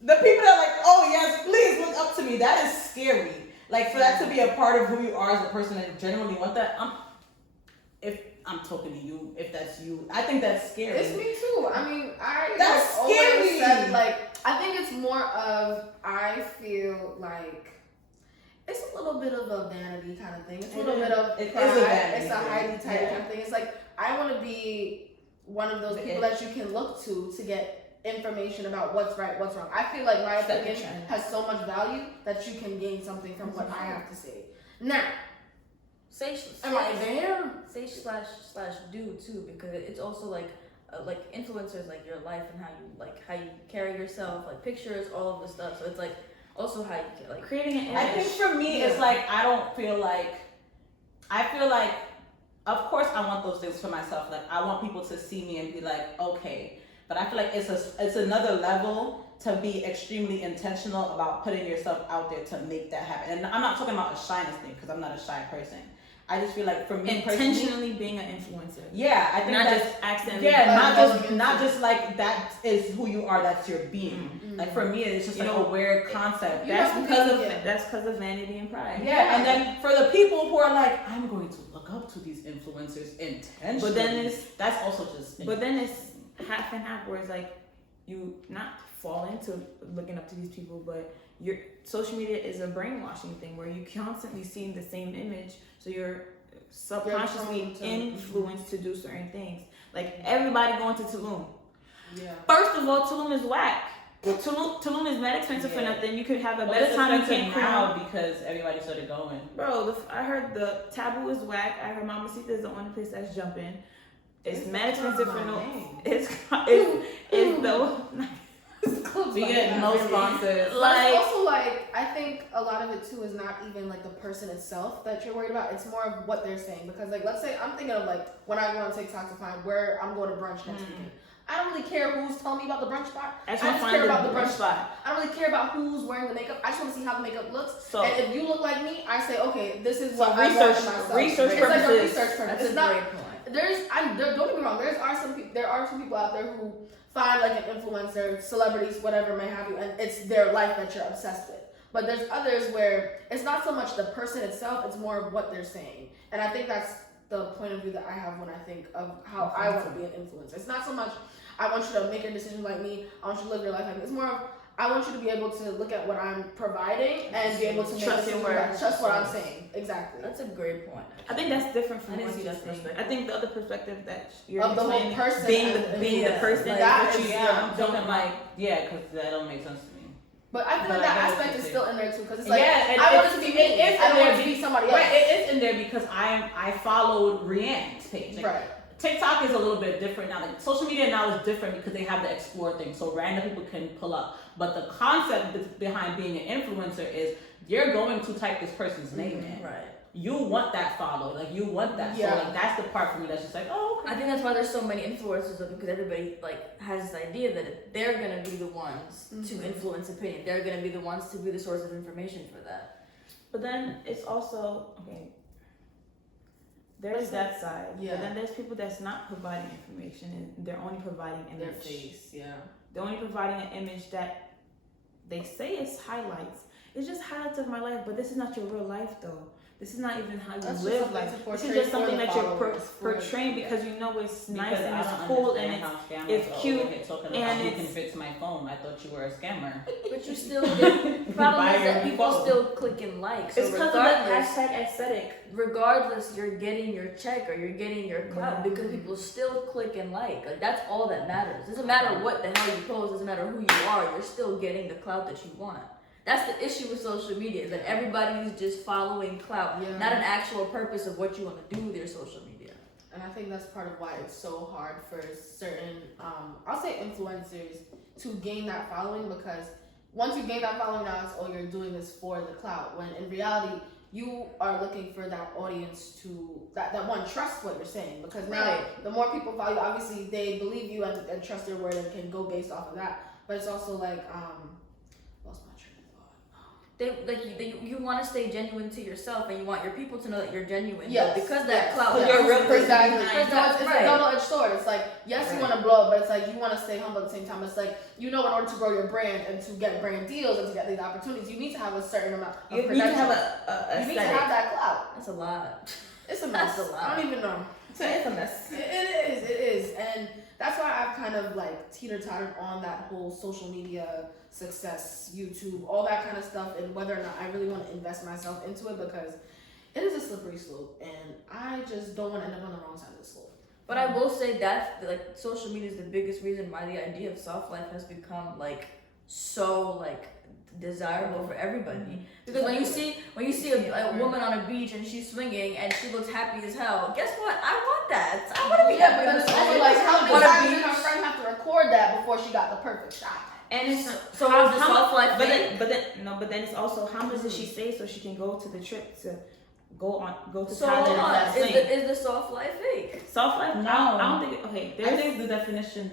The people that are like, oh yes, please look up to me. That is scary. Like for that to be a part of who you are as a person and genuinely want that. If I'm talking to you, if that's you, I think that's scary. It's me too. I mean, I That's have always scary. said, like, I think it's more of, I feel like it's a little bit of a vanity kind of thing. It's a little bit of It is pride. a vanity It's a thing. Heidi type Yeah. kind of thing. It's like, I want to be one of those The people it. that you can look to get information about what's right, what's wrong. I feel like my Set the opinion trend. has so much value that you can gain something from what I have to say. Now, Say am I there? Say slash do too, because it's also like influencers, like your life and how you carry yourself, like pictures, all of this stuff. So it's like also how you like Creating an I image. think for me, it's like I feel like, of course, I want those things for myself. Like I want people to see me and be like, okay. But I feel like it's another level to be extremely intentional about putting yourself out there to make that happen. And I'm not talking about a shyness thing because I'm not a shy person. I just feel like for me personally, intentionally being an influencer. yeah, I think not that's just accidentally. yeah, not just like that is who you are. That's your being. Mm-hmm. Like for me, it's just You like know, a weird concept. That's because of vanity and pride. Yeah, and then for the people who are like, I'm going to look up to these influencers intentionally. But then that's also just. But then it's half and half, where it's like you not fall into looking up to these people, but your social media is a brainwashing thing where you constantly seeing the same image, so you're subconsciously influenced to do certain things. Like everybody going to Tulum. Yeah. First of all, Tulum is whack. Tulum is mad expensive for nothing. You could have a better time in Cancun now because everybody started going. Bro, I heard the Taboo is whack. I heard Mamacita is the only place that's jumping. It's mad expensive for no. It's the. We get no sponsors. Like, also, like, I think a lot of it too is not even like the person itself that you're worried about. It's more of what they're saying. Because, like, let's say I'm thinking of like when I go on TikTok to find where I'm going to brunch next weekend. I don't really care who's telling me about the brunch spot. I just care about the brunch spot. I don't really care about who's wearing the makeup. I just want to see how the makeup looks. So, and if you look like me, I say, okay, this is what I want for myself. Research it's purposes. Like a research purpose. That's it's a not. great point. Don't get me wrong. There are some people out there who find like an influencer, celebrities, whatever may have you, and it's their life that you're obsessed with. But there's others where it's not so much the person itself; it's more of what they're saying. And I think that's the point of view that I have when I think of how I want to be an influencer. It's not so much I want you to make your decisions like me. I want you to live your life like me. It's more of I want you to be able to look at what I'm providing and be able to make trust what I'm saying. Exactly. That's a great point. I think that's different from I didn't what see you're that saying. perspective. I think the other perspective that you're Of the whole explaining, person being the person like, that is- you I'm joking like, because that don't make sense to me. But I feel But like I that get what aspect you're is still in there too, because it's Yeah, like it- I want it's- it to be it me. is I in don't want there it to be somebody else. Right, it is in there because I followed Rianne's page. Like, Right. TikTok is a little bit different now. Like social media now is different because they have the explore thing, so random people can pull up. But the concept behind being an influencer is you're going to type this person's name in. Right. You want that follow, like you want that. Yeah. So like that's the part for me that's just like, oh, okay. I think that's why there's so many influencers though, because everybody like has this idea that they're gonna be the ones to influence opinion. They're gonna be the ones to be the source of information for that. But then it's also okay. There's that side, Yeah. but then there's people that's not providing information and they're only providing an Their image. face, yeah. They're only providing an image that they say is highlights. It's just highlights of my life, but this is not your real life though. This is not even how you That's just live something life. to This portray is just for something the that you're followers, for portraying the- because you know it's nice Because and I it's don't cool and understand it's how scammers it's are cute over here talking and about who it's- can fix my phone. I thought you were a scammer. But you still get the problem Buy is that your people phone. still click and like. So it's because of the regardless, hashtag aesthetic. regardless, you're getting your check or you're getting your clout Yeah. because people still click and like. Like that's all that matters. Doesn't matter what the hell you post. Doesn't matter who you are. You're still getting the clout that you want. That's the issue with social media, is that everybody is just following clout, Yeah. not an actual purpose of what you want to do with your social media. And I think that's part of why it's so hard for certain, I'll say influencers to gain that following, because once you gain that following, now it's, oh, you're doing this for the clout. When in reality, you are looking for that audience that one trust what you're saying, because now Right. the more people follow you, obviously they believe you and trust your word and can go based off of that. But it's also like, lost my train of thought. You want to stay genuine to yourself, and you want your people to know that you're genuine. Yes, But because that yes, clout, yes. You're a real person exactly. behind that. It's Right. a double-edged sword. It's like, yes, you Right. want to blow up, but it's like you want to stay humble at the same time. It's like, you know, in order to grow your brand and to get brand deals and to get these opportunities, you need to have a certain amount of You need to have credentials. a You need to aesthetic. have that clout. that's a lot. It's a mess. That's a lot. I don't even know. It's a mess. It is. And that's why I've kind of like teeter-tottered on that whole social media success, YouTube, all that kind of stuff, and whether or not I really want to invest myself into it, because it is a slippery slope, and I just don't want to end up on the wrong side of the slope. But I will say that like social media is the biggest reason why the idea of soft life has become like so like desirable for everybody. Because when you see a woman on a beach and she's swinging and she looks happy as hell, guess what? I want that. I want to be Yeah, happy. but then on it's the also swing. like, how many On a times did beach. her friend have to record that before she got the perfect shot? And it's So how is the soft life but fake? but then it's also how much does she say so she can go to the trip to go to So Thailand hold and on, that is swing. the soft life fake? Soft life? No. I don't think okay. I There's think the definition.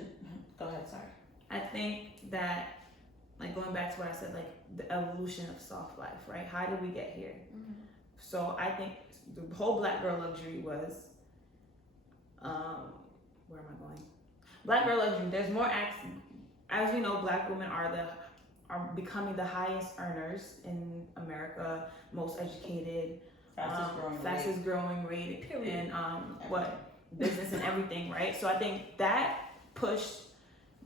Go ahead. Sorry. I think that like going back to what I said, like the evolution of soft life, right? How did we get here? So I think the whole black girl luxury was, where am I going? Black girl luxury. There's more acts. As we know, black women are becoming the highest earners in America, most educated, fastest growing rate in business and everything, right? So I think that pushed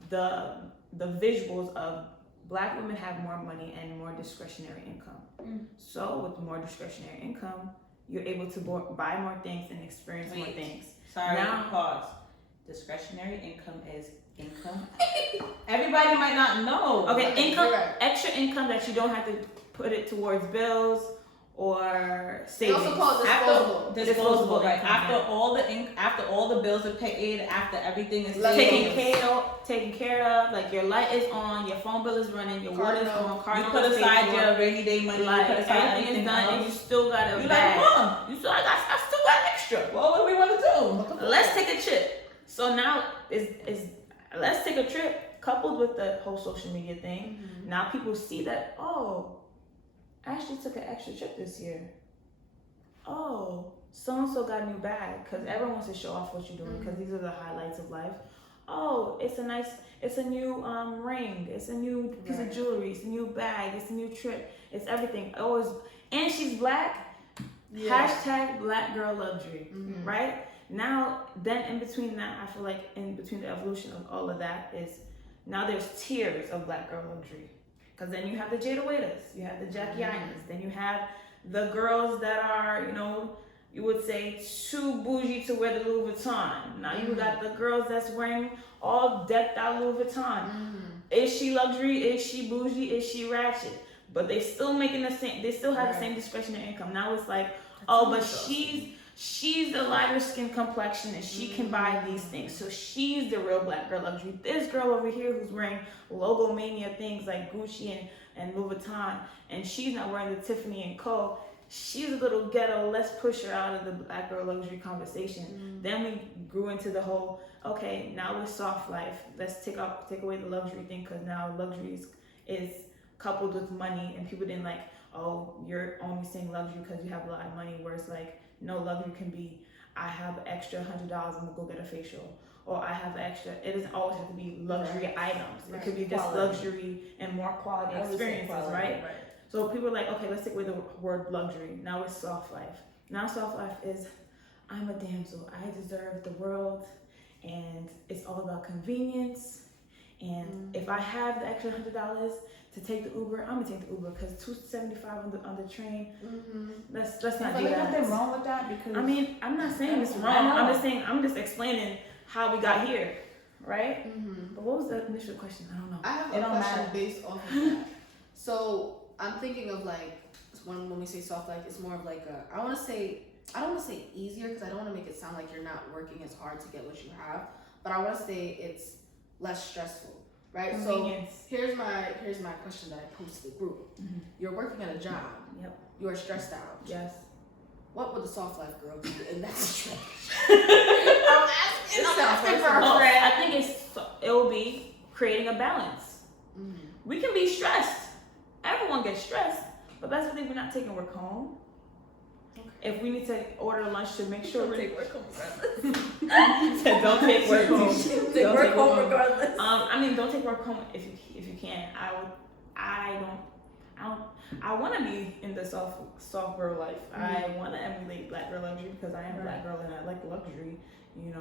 the visuals of black women have more money and more discretionary income. So with more discretionary income, you're able to buy more things and experience more things. Sorry, pause. Discretionary income is income. Everybody might not know. Okay, income, extra income that you don't have to put it towards bills or savings. They also call it disposable, right? Income, After all the bills are paid, after everything is taken care of, like your light is on, your phone bill is running, your water is on, car you put aside your rainy day money, like you put aside everything is done, and you still got a you bag. like, Mom, I still got extra. Well, what do we want to do? Let's take a trip. So now let's take a trip, coupled with the whole social media thing. Now people see that, oh, Ashley took an extra trip this year. Oh, so-and-so got a new bag, because everyone wants to show off what you're doing, because these are the highlights of life. Oh, it's a new ring, it's a new piece of jewelry, it's a new bag, it's a new trip, it's everything. And she's black, hashtag black girl luxury, right? Now, then in between that, I feel like in between the evolution of all of that is, now there's tiers of black girl luxury. Because then you have the Jada Waiters, you have the Jackie Inas, then you have the girls that are, you would say too bougie to wear the Louis Vuitton. Now you got the girls that's wearing all decked out Louis Vuitton. Is she luxury? Is she bougie? Is she ratchet? But they still making the same, they still have the same discretionary income. Now it's like, but she's a lighter skin complexion and she can buy these things. So she's the real black girl luxury. This girl over here who's wearing logo mania things like Gucci and Louis Vuitton, and she's not wearing the Tiffany and Co. She's a little ghetto. Let's push her out of the black girl luxury conversation. Then we grew into the whole, okay, now with soft life, let's take away the luxury thing, because now luxury is coupled with money, and people didn't like, oh, you're only saying luxury because you have a lot of money, where it's like, no, luxury can be, I have extra $100, I'm gonna go get a facial. Or I have extra, it doesn't always have to be luxury items. It could be just luxury and more quality experiences, right? So people are like, okay, let's take away the word luxury. Now it's soft life. Now soft life is, I'm a damsel, I deserve the world, and it's all about convenience. And if I have the extra $100 to take the Uber, I'm gonna take the Uber, because $275 on the train. Let's not do that. Nothing wrong with that, because I mean, I'm not saying it's wrong. I'm just explaining how we got here, right? But what was the initial question? I don't know. I have a question based off of that. So I'm thinking of like, when we say soft life, it's more of like I don't want to say easier, because I don't want to make it sound like you're not working as hard to get what you have, but I want to say it's less stressful. Right. So here's my question that I posed to the group. You're working at a job. Yep. You are stressed out. Yes. What would the soft life girl do in that situation? I'm asking for a friend. I think it will be creating a balance. We can be stressed. Everyone gets stressed, but that's the thing. We're not taking work home. If we need to order lunch, to make sure we take work home regardless. Don't take work home. Take work home regardless. I mean, don't take work home if you can. I want to be in the soft girl life. I want to emulate black girl luxury, because I am a black girl and I like luxury, and I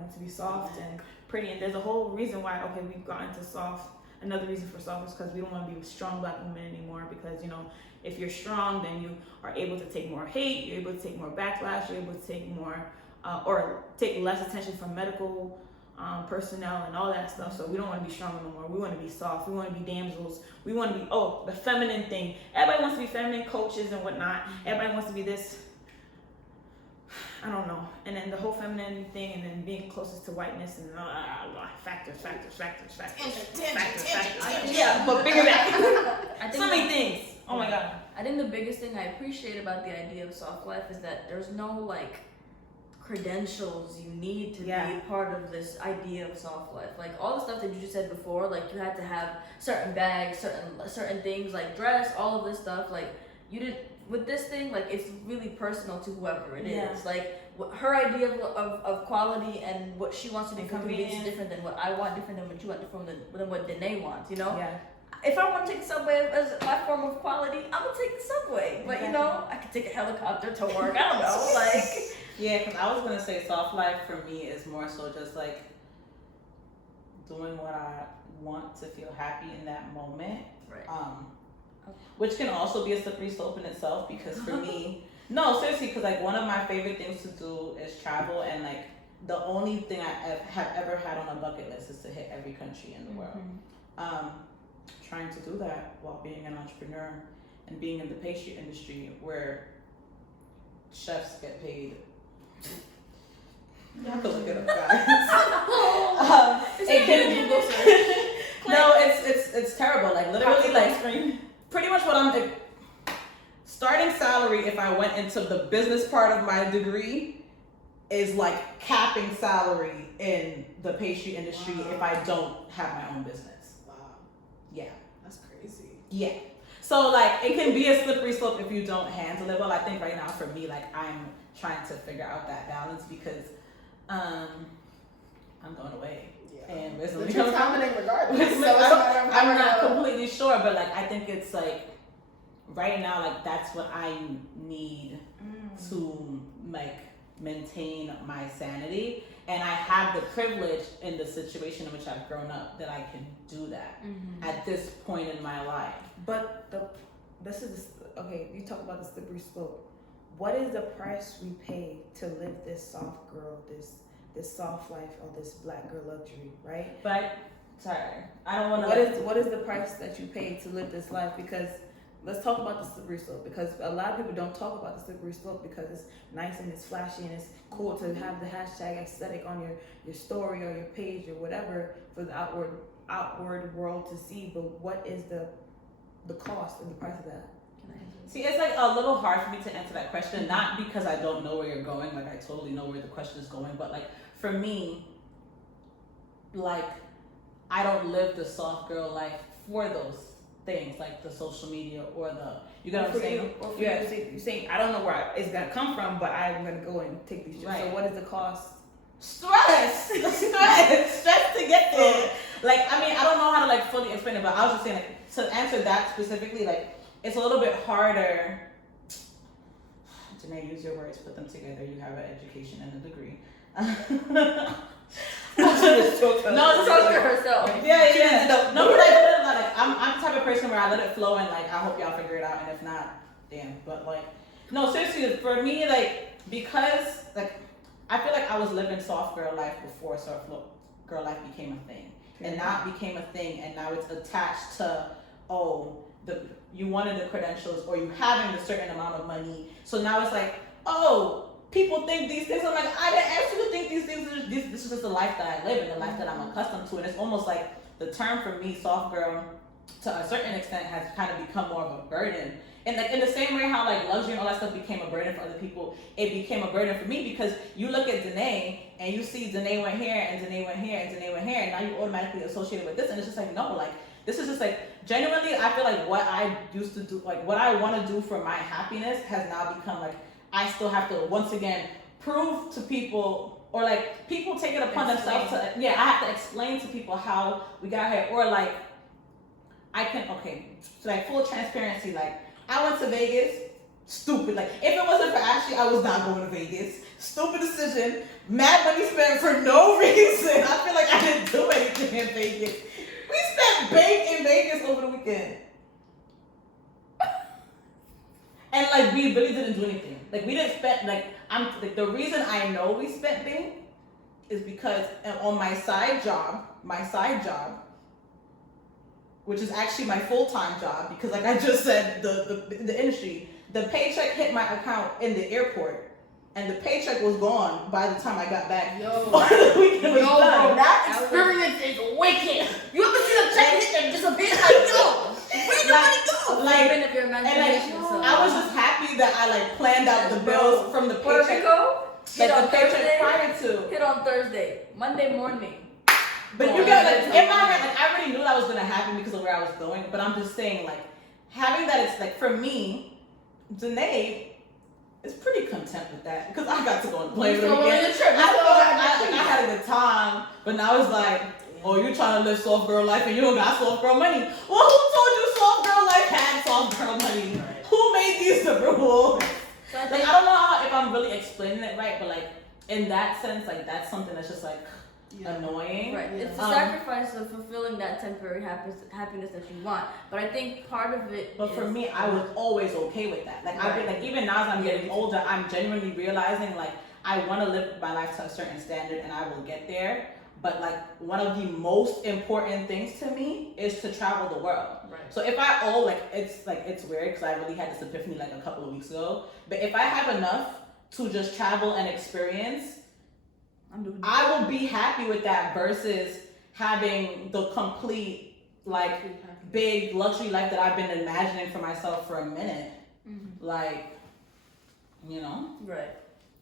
want to be soft and pretty. And there's a whole reason why. Okay, we've gotten to soft. Another reason for soft is because we don't want to be with strong black women anymore, because if you're strong, then you are able to take more hate, you're able to take more backlash, you're able to take more or take less attention from medical personnel and all that stuff. So we don't want to be strong no more. We want to be soft. We want to be damsels. We want to be the feminine thing. Everybody wants to be feminine coaches and whatnot. Everybody wants to be this. I don't know. And then the whole feminine thing, and then being closest to whiteness, and factors. Yeah, but bigger back. So many things. Oh my God. I think the biggest thing I appreciate about the idea of soft life is that there's no like credentials you need to Yeah. be part of this idea of soft life. Like all the stuff that you just said before, like you had to have certain bags, certain things like dress, all of this stuff. Like you did with this thing, like it's really personal to whoever it is. Yeah. Like her idea of quality and what she wants to do And for convenience is convenience. different than what I want, different than what you want, different than what Danae wants. You know. Yeah. If I want to take the subway as my form of quality, I'm gonna take the subway. But you know, I could take a helicopter to work. I don't know, like. Yeah, because I was gonna say soft life for me is more so just like doing what I want to feel happy in that moment. Right. Which can also be a slippery slope in itself because for me, no, seriously, because like one of my favorite things to do is travel, and like the only thing I have ever had on a bucket list is to hit every country in the world. Trying to do that while being an entrepreneur and being in the pastry industry where chefs get paid. You have to look it up, guys. No, it's terrible. Like literally, like pretty much what I'm starting salary. If I went into the business part of my degree, is like capping salary in the pastry industry if I don't have my own business. Yeah. That's crazy. Yeah. So like it can be a slippery slope if you don't handle it well. I think right now for me, like I'm trying to figure out that balance because I'm going away. Yeah. And where's the Which money is coming happening regardless. from? So it's a matter of I'm how not we're gonna- completely sure, but like I think it's like right now, like that's what I need to like maintain my sanity. And I have the privilege in the situation in which I've grown up that I can do that at this point in my life. But okay, you talk about the slippery slope. What is the price we pay to live this soft girl, this soft life, or this black girl luxury, right? But sorry, I don't want to. What is the price that you pay to live this life? Because let's talk about the slippery slope, because a lot of people don't talk about the slippery slope because it's nice and it's flashy and it's cool to have the hashtag aesthetic on your story or your page or whatever for the outward world to see. But what is the cost and the price of that? See, it's like a little hard for me to answer that question, not because I don't know where you're going, like I totally know where the question is going, but like for me, like I don't live the soft girl life for those things, like the social media or the, you get what I'm saying? You're saying, I don't know where it's gonna come from, but I'm gonna go and take these trips. Right. So what is the cost? Stress to get there. Like, I mean, I don't know how to like fully explain it, but I was just saying, like, to answer that specifically, like, it's a little bit harder. Janae, use your words, put them together. You have an education and a degree. No, talk to herself. Yeah. No, but like, I'm the type of person where I let it flow and like, I hope y'all figure it out, and if not, damn. But like, no, seriously, for me, like, because like, I feel like I was living soft girl life before soft girl life became a thing. And now it became a thing, and now it's attached to, you wanted the credentials, or you having a certain amount of money. So now it's like, people think these things. I'm like, I didn't ask you to think these things. This is just the life that I live and the life that I'm accustomed to. And it's almost like the term for me, soft girl, to a certain extent, has kind of become more of a burden. And like in the same way how like luxury and all that stuff became a burden for other people, it became a burden for me, because you look at Danae and you see Danae went here and Danae went here and Danae went here, and now you automatically associate it with this, and it's just like, no, like this is just like, genuinely, I feel like what I used to do, like what I want to do for my happiness has now become like, I still have to once again prove to people, or like people take it upon themselves to, I have to explain to people how we got here, or like so like full transparency, like I went to Vegas, stupid. Like if it wasn't for Ashley, I was not going to Vegas. Stupid decision, mad money spent for no reason. I feel like I didn't do anything in Vegas. We spent big in Vegas over the weekend. And like we really didn't do anything. Like we didn't spend, like the reason I know we spent big is because on my side job, which is actually my full-time job, because like I just said, the industry, the paycheck hit my account in the airport, and the paycheck was gone by the time I got back. Yo, bro, that experience is wicked. You ever see the check hit and disappear? Like, yo, where did the money go? Like, Open up your imagination. I was just happy that I like planned out the bills from the Puerto paycheck. Rico? Hit on the paycheck Thursday. prior to. Hit on Thursday, Monday morning. But you get like in my head, like I already knew that was gonna happen because of where I was going. But I'm just saying, like having that, it's like for me, Danae is pretty content with that because I got to go and play with her again. I had a good time, but now it's like, oh, you trying to live soft girl life and you don't got soft girl money. Well, who told you soft girl life had soft girl money? Right. Who made these the rules? So I don't know if I'm really explaining it right, but like in that sense, like that's something that's just like annoying. Right. It's the sacrifice of fulfilling that temporary happiness that you want. But I think part of it. But for me, I was always okay with that. Like I've been like even now as I'm getting older, I'm genuinely realizing like I want to live my life to a certain standard, and I will get there. But like one of the most important things to me is to travel the world. Right. So if I owe it's weird because I really had this epiphany like a couple of weeks ago. But if I have enough to just travel and experience, I will be happy with that versus having the complete like big luxury life that I've been imagining for myself for a minute. Mm-hmm. Like, you know. Right.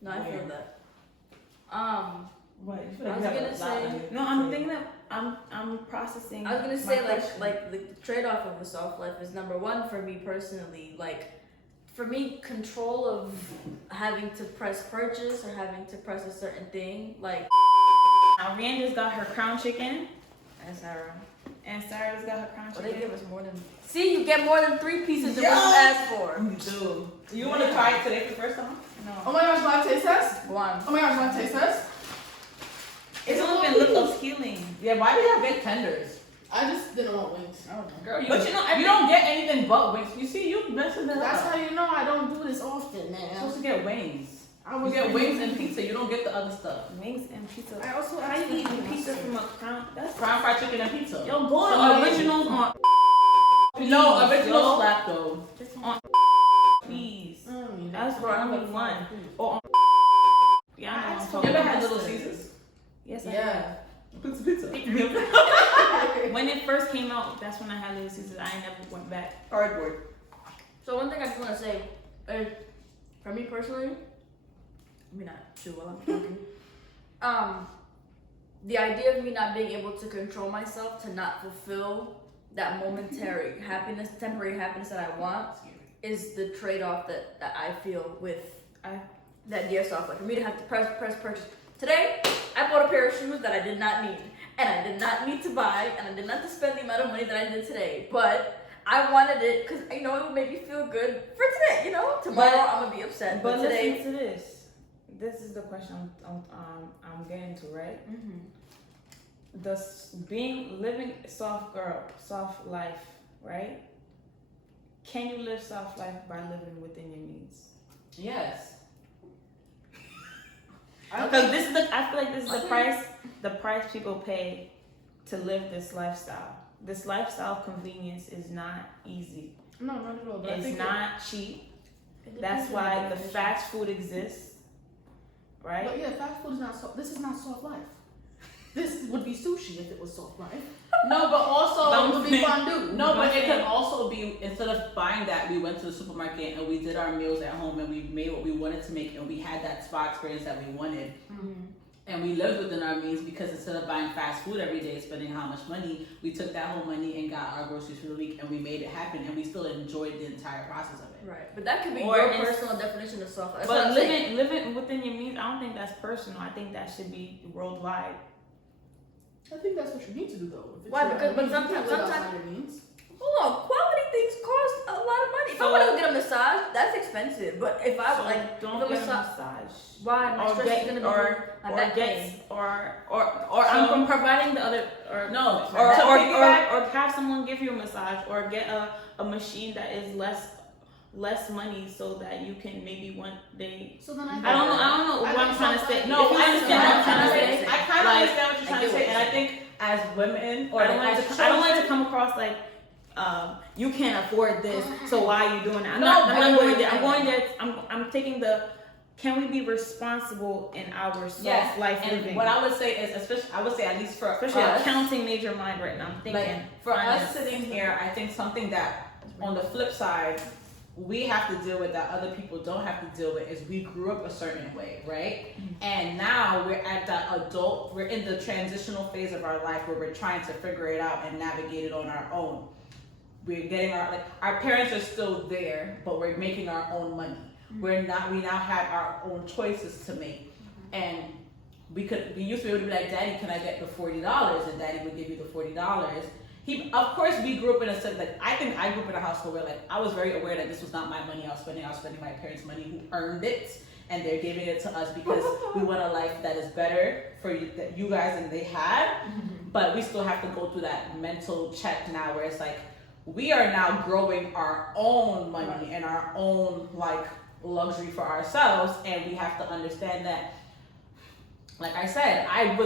No, I feel that. What? I was gonna say. No, I'm thinking that I'm processing. I was gonna say my like the trade-off of the soft life is number one for me personally. Like, for me, control of having to press purchase or having to press a certain thing. Like, Now Rian just got her crown chicken, and Sarah. and Sarah's got her crown Well, chicken. they give us more than. See, you get more than 3 pieces of what you asked for. Dude, you want to try it today for the first time? No. Oh my gosh, want to taste test? One. Oh my gosh, want to taste test? It don't even look appealing. Yeah, why do you have big tenders? I just didn't want wings. I don't know. Girl, But you know, you don't get anything but wings. You see, you messing it That's up. how you know I don't do this often, You're man. supposed to get wings. I You was get wings and pizza. You don't get the other stuff. Wings and pizza. I also How asked you for eating mustard. pizza from a crown? That's Crown fried chicken and pizza. yo. Go So to originals on. No, original Yo. slap though. Please. Mm, That's the only one. Or on. Yeah, I know. I'm You talking ever about had Little mustard. Caesars? Yes, I Yeah. Pizza. have. When it first came out, that's when I had Little Caesars. I ain't never went back. Cardboard. So one thing I just want to say, for me personally, let me not chew while I'm talking. The idea of me not being able to control myself to not fulfill that momentary happiness, temporary happiness that I want, is the trade-off that I feel with that dear soft life. For me to have to press purchase. Today, I bought a pair of shoes that I did not need, and I did not need to buy, and I did not have to spend the amount of money that I did today. But I wanted it because it would make me feel good for today. Tomorrow I'm gonna be upset, but today. Listen to this. This is the question I'm getting to, right? Mm-hmm. Living soft life, right? Can you live soft life by living within your means? Yes. Because I feel like this is the price people pay to live this lifestyle. This lifestyle of convenience is not easy. No, not at all. But I It's think not cheap. That's why the fast food exists, right? But yeah, fast food is not soft. This is not soft life. This would be sushi if it was soft life. No, but also It would be fondue. No, but it can also be, instead of buying that, we went to the supermarket and we did our meals at home and we made what we wanted to make and we had that spa experience that we wanted. Mm-hmm. And we lived within our means because instead of buying fast food every day, spending how much money, we took that whole money and got our groceries for the week and we made it happen and we still enjoyed the entire process of it. Right, but that could be Or your it's- personal definition of soft life. That's But what I'm saying. living within your means, I don't think that's personal. I think that should be worldwide. I think that's what you need to do though. If it's Why? your Because- but means, you can't live sometimes- outside your means. Hold on, quality things cost a lot of money. If I So- want to get a massage, that's expensive. But if I So like, don't if a get a massage, massage. why my Or stress get is gonna be my or back get pain. or I'm providing the other or No, or to or, piggyback- or have someone give you a massage or get a machine that is less money so that you can maybe one day. So then I don't know what I'm trying to say. No, If you I understand what I'm trying to say. I kind of Like, understand what you're trying to get say, what and you're I think as women or I don't as like to come across like you can't afford this, so why are you doing that? I'm No, not but going there. I'm going there. I'm taking the. Can we be responsible in our soft life and living? what I would say is, especially I would say at least for Especially us, accounting major mind right now. I'm thinking like for finance. us sitting here, I think something that on the flip side we have to deal with that other people don't have to deal with is we grew up a certain way, right? And now we're at that we're in the transitional phase of our life where we're trying to figure it out and navigate it on our own. We're getting our parents are still there, but we're making our own money. We now have our own choices to make. And we used to be able to be like, Daddy, can I get the $40? And Daddy would give you the $40. Of course, we grew up in a sense, like, I think I grew up in a household where, like, I was very aware that this was not my money I was spending my parents' money who earned it, and they're giving it to us because we want a life that is better for you, that you guys than they had. But we still have to go through that mental check now where it's like, we are now growing our own money and our own, like, luxury for ourselves, and we have to understand that, like I said, I'm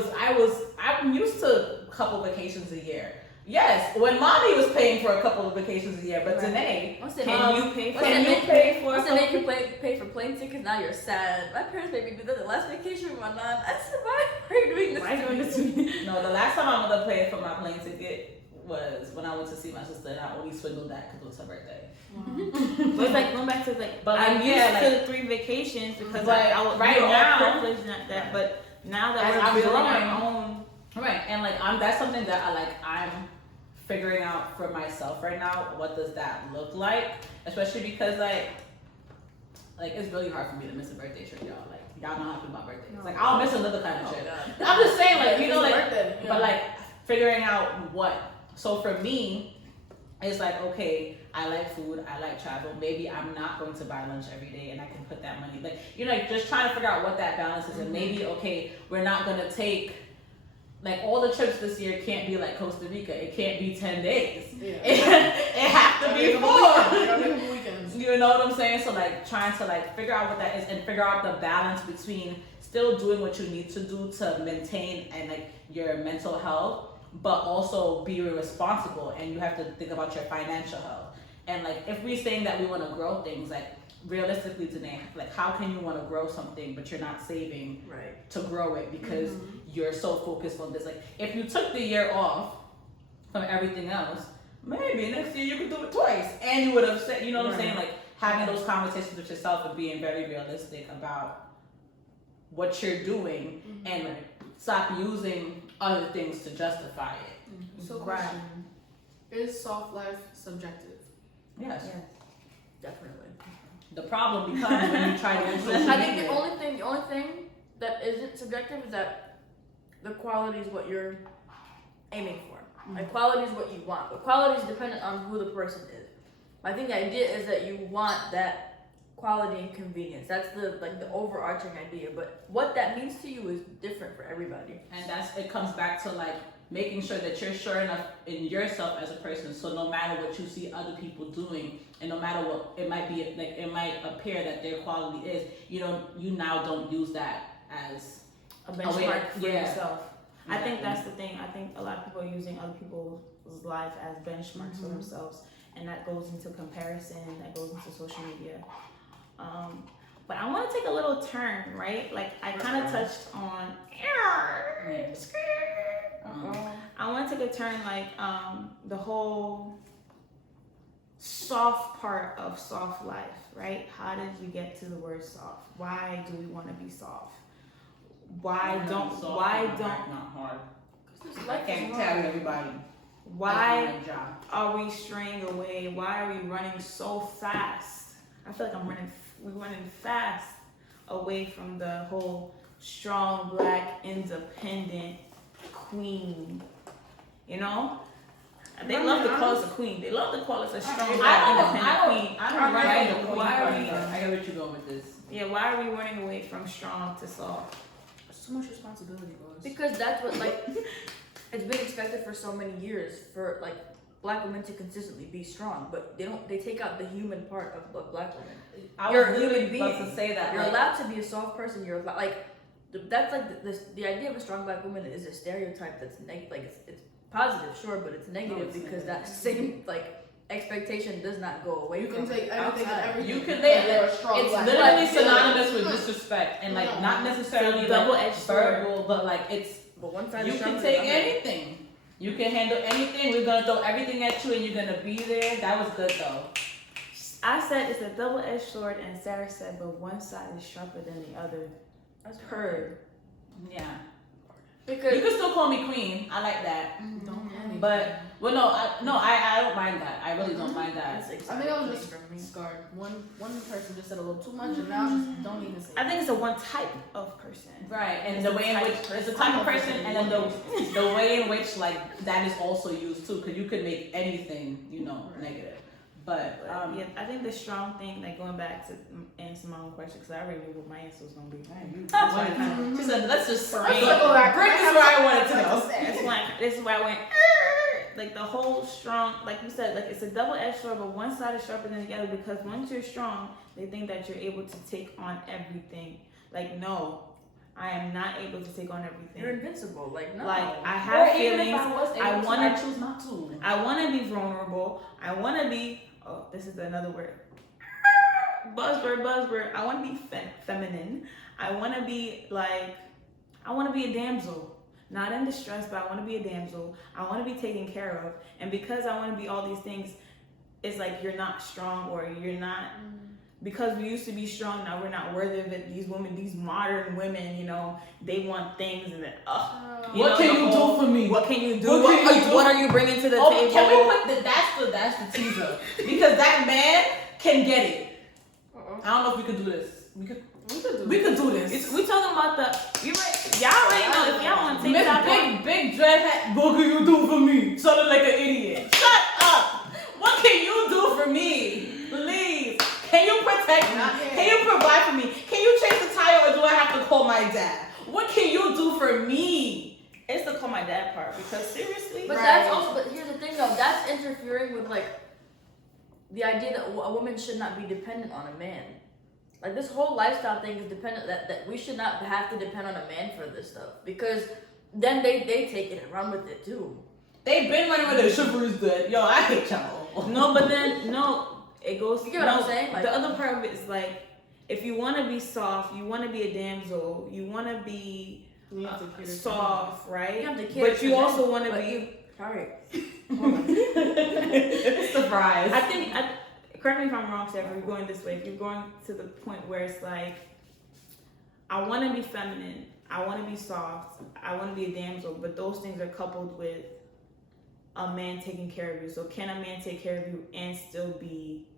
used to a couple vacations a year. Yes, when mommy was paying for a couple of vacations a year, but Danae, can you pay for plane tickets? Now you're sad. My parents made me do that the last vacation with my non. I said, why are you doing this to me? No, the last time my mother paid for my plane ticket was when I went to see my sister, and I only swindled that because it was her birthday. But it's like going back to like, but I'm like, used to the 3 vacations because I was right now privileged at that. But now that we're building our own, right, and like that's something that I'm figuring out for myself right now. What does that look like? Especially because like it's really hard for me to miss a birthday trip, y'all. Like y'all know how I feel about birthdays. Like I'll miss another kind of trip. I'm just saying, like, you know, like, but like figuring out what. So for me, it's like, okay, I like food, I like travel. Maybe I'm not going to buy lunch every day, and I can put that money, like, you know, just trying to figure out what that balance is. And maybe, okay, we're not gonna take, like, all the trips this year can't be like Costa Rica. It can't be 10 days. Yeah. It has to be 4. You know what I'm saying? So like trying to like figure out what that is and figure out the balance between still doing what you need to do to maintain and like your mental health, but also be responsible, and you have to think about your financial health. And like if we're saying that we want to grow things, like realistically today, like how can you want to grow something but you're not saving to grow it because you're so focused on this? Like if you took the year off from everything else, maybe next year you could do it twice, and you would have said, you know what I'm saying, like having those conversations with yourself and being very realistic about what you're doing and stop using other things to justify it. So question, is soft life subjective? Yes. Definitely. The problem becomes when you try to influence. I think the only thing that isn't subjective is that the quality is what you're aiming for. Like quality is what you want, but quality is dependent on who the person is. I think the idea is that you want that quality and convenience. That's the overarching idea. But what that means to you is different for everybody. And it comes back to like making sure that you're sure enough in yourself as a person, so no matter what you see other people doing, and no matter what it might be, like it might appear that their quality is, you now don't use that as a benchmark for yourself. Exactly. I think that's the thing. I think a lot of people are using other people's life as benchmarks for themselves, and that goes into comparison, that goes into social media. But I want to take a little turn, right? Like I kind of touched on. I want to take a turn, like the whole soft part of soft life, right? How did we get to the word soft? Why do we want to be soft? Why don't not hard? I can't tell everybody. Why are we straying away? Why are we running so fast? I feel like we're running fast away from the whole strong black independent queen. You know? They love to call us a queen. They love to call us a strong black independent queen. I get what you're going with this. Yeah, why are we running away from strong to soft? So much responsibility, boys. Because that's what it's been expected for so many years for like black women to consistently be strong, but they take out the human part of black women. You're a human being. To say that you're allowed to be a soft person. You're like that's like the idea of a strong black woman is a stereotype that's negative. It's positive, sure, but it's negative because that same expectation does not go away. You can take everything and everything. You can it's literally synonymous with disrespect and like not necessarily double-edged verbal, but like it's. But one side you can take anything. You can handle anything. We're gonna throw everything at you, and you're gonna be there. That was good though. I said it's a double-edged sword, and Sarah said, but one side is sharper than the other. That's Heard. Yeah. Because You can still call me queen. I like that. Don't call me. But well, I don't mind that. I really don't mind that. that's I think exactly I was just for me. scarred. One person just said a little too much, and now just don't even say. I think it's a one type of person. Right, and the way in which it's a type of person, and then the way in which like that is also used too, because you could make anything negative. But Yeah, I think the strong thing, like going back to answer my own question, because I already knew what my answer was gonna be. That's why I kind of. she said, let's just bring Let's this circle back. where I wanted to go. This is why I went. Like the whole strong, like you said, like it's a double-edged sword, but one side is sharper than the other, because once you're strong, they think that you're able to take on everything. Like, no, I am not able to take on everything. You're invincible. Like no. Like I have Or even feelings. if I was able I to, wanna- I choose not to. I want to be vulnerable. I want to be. Oh, this is another word. Buzzword. I want to be feminine. I want to be like. I want to be a damsel. Not in distress, but I want to be a damsel. I want to be taken care of. And because I want to be all these things, it's like you're not strong, or you're not. Because we used to be strong, now we're not worthy of it. These women, these modern women, they want things, and then, What can you do for me? What can you do? What are you bringing to the Oh, table? can we put that's the teaser, because that man can get it. I don't know if we could do this. We could do this. We talking about you right? Y'all already know if y'all want to take Miss that big dread hat. What can you do for me? Sounding like an idiot. Shut up. What can you do for me? Please. Can you protect me? Can you provide for me? Can you change the tire, or do I have to call my dad? What can you do for me? It's the call my dad part, because seriously. But that's also. But here's the thing, though. That's interfering with like the idea that a woman should not be dependent on a man. Like this whole lifestyle thing is dependent that we should not have to depend on a man for this stuff, because then they take it and run with it too. They've been running with their chivalry's good. Yo, I hate y'all. No, but then it goes. You get what I'm saying? Like, the other part of it is like, if you want to be soft, you want to be a damsel, you want to be soft, right? You have to cater but you to also them, want to but be. Sorry. Surprise. I think. Correct me if I'm wrong, Sarah. If you're going this way, if you're going to the point where it's like, I want to be feminine, I want to be soft, I want to be a damsel, but those things are coupled with a man taking care of you. So can a man take care of you and still be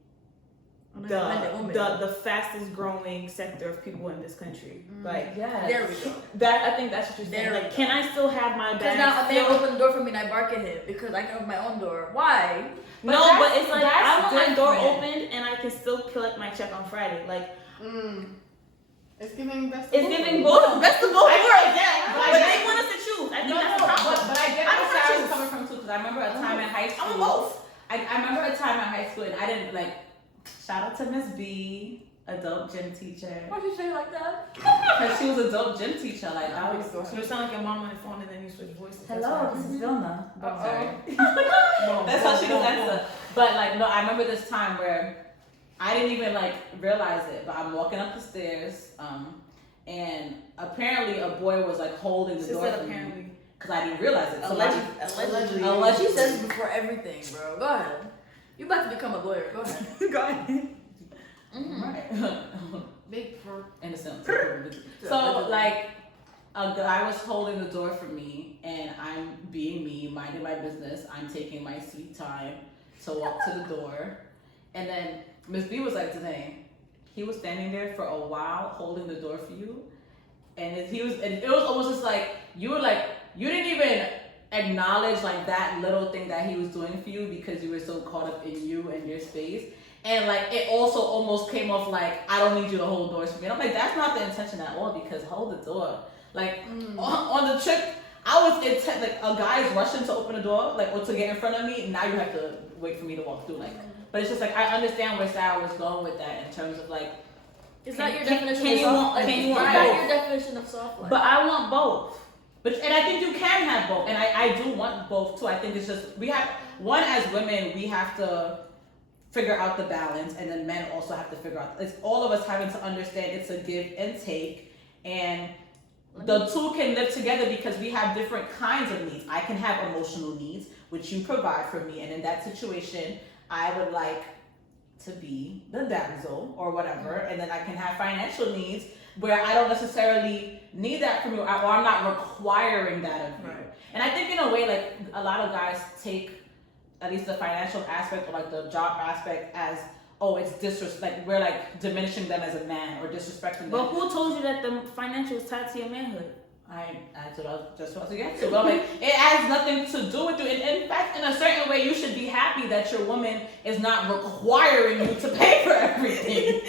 the fastest growing sector of people in this country? Like, yes. There we go. I think that's what you're saying. Like, can I still have my Because bag? now a man opened the door for me and I bark at him because I can open my own door. Why? No, but it's like I want my door different. opened and I can still collect my check on Friday. Like, It's giving best. it's giving both best of both worlds. Yeah, But they want us to choose. I think that's the problem. But I get I where don't Sarah's choose. coming from too, because I remember a time in high school. I'm both. I remember a time in high school, and I didn't like. Shout out to Miss B, a dope gym teacher. Why'd you say it like that? Because she was a dope gym teacher. Like I was. So it sounds like your mom on the phone and then you switch voices. Hello, this is Vilna. Sorry. That's how she does answer. But like, no, I remember this time where I didn't even like realize it, but I'm walking up the stairs, and apparently a boy was like holding the door for me because I didn't realize it. So Allegedly. She says it before everything, bro. Go ahead. You about to become a lawyer. Go ahead. Go ahead. Right. Big for Innocent. So like, a guy was holding the door for me, and I'm being me, minding my business. I'm taking my sweet time to walk to the door, and then Miss B was like, "Today, he was standing there for a while holding the door for you," and it was almost just like you didn't even acknowledge like that little thing that he was doing for you because you were so caught up in you and your space. And like it also almost came off like, I don't need you to hold doors for me. And I'm like, that's not the intention at all, because hold the door. Like on the trip, I was intent, like a guy is rushing to open the door, like, or to get in front of me, and now you have to wait for me to walk through. Like, but it's just like, I understand where Sarah was going with that in terms of like, Is that your Can definition you of soft want- life? can you Is want that both? your definition of soft life? But I want both. and I think you can have both, and I do want both too. I think it's just, as women, we have to figure out the balance, and then men also have to figure out, it's all of us having to understand it's a give and take, and the two can live together because we have different kinds of needs. I can have emotional needs, which you provide for me, and in that situation, I would like to be the damsel or whatever, and then I can have financial needs where I don't necessarily need that from you, or I'm not requiring that of you. Right. And I think in a way, like a lot of guys take at least the financial aspect or like the job aspect as, oh, it's like we're like diminishing them as a man or disrespecting them. But who told you that the financial is tied to your manhood? That's what I was just about to get to. But like, it has nothing to do with you. And in fact, in a certain way, you should be happy that your woman is not requiring you to pay for everything.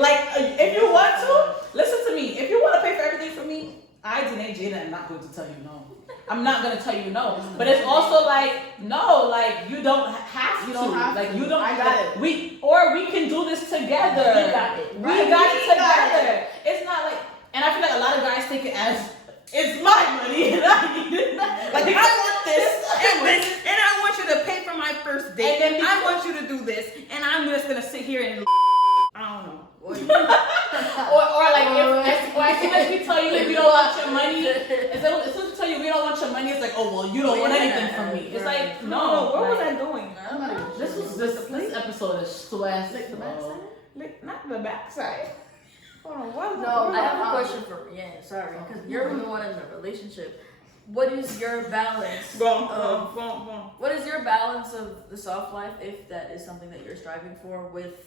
Like, if you want to, listen to me. If you want to pay for everything for me, Danae Jada, am not going to tell you no. I'm not going to tell you no. But it's also like, no, like, you don't have to. You don't have like, to. you don't. I got it. We can do this together. We got it. We got it together. It's not like, and I feel like a lot of guys take it as, it's my money and I need it. Like, I want this And I want you to pay for my first date. And then I want you to do this, and I'm just gonna sit here and I don't know. or like as soon as we tell you if we don't want your money, as soon as we tell you we don't want your money, it's like, oh well, you don't want anything from me. It's like, no, where was like, I going? this episode is stressful. Like the backside? Like, not the backside. Hold on, what? No, I have a question for Brienne. Sorry, because you're the one in the relationship. What is your balance? Go on. What is your balance of the soft life, if that is something that you're striving for with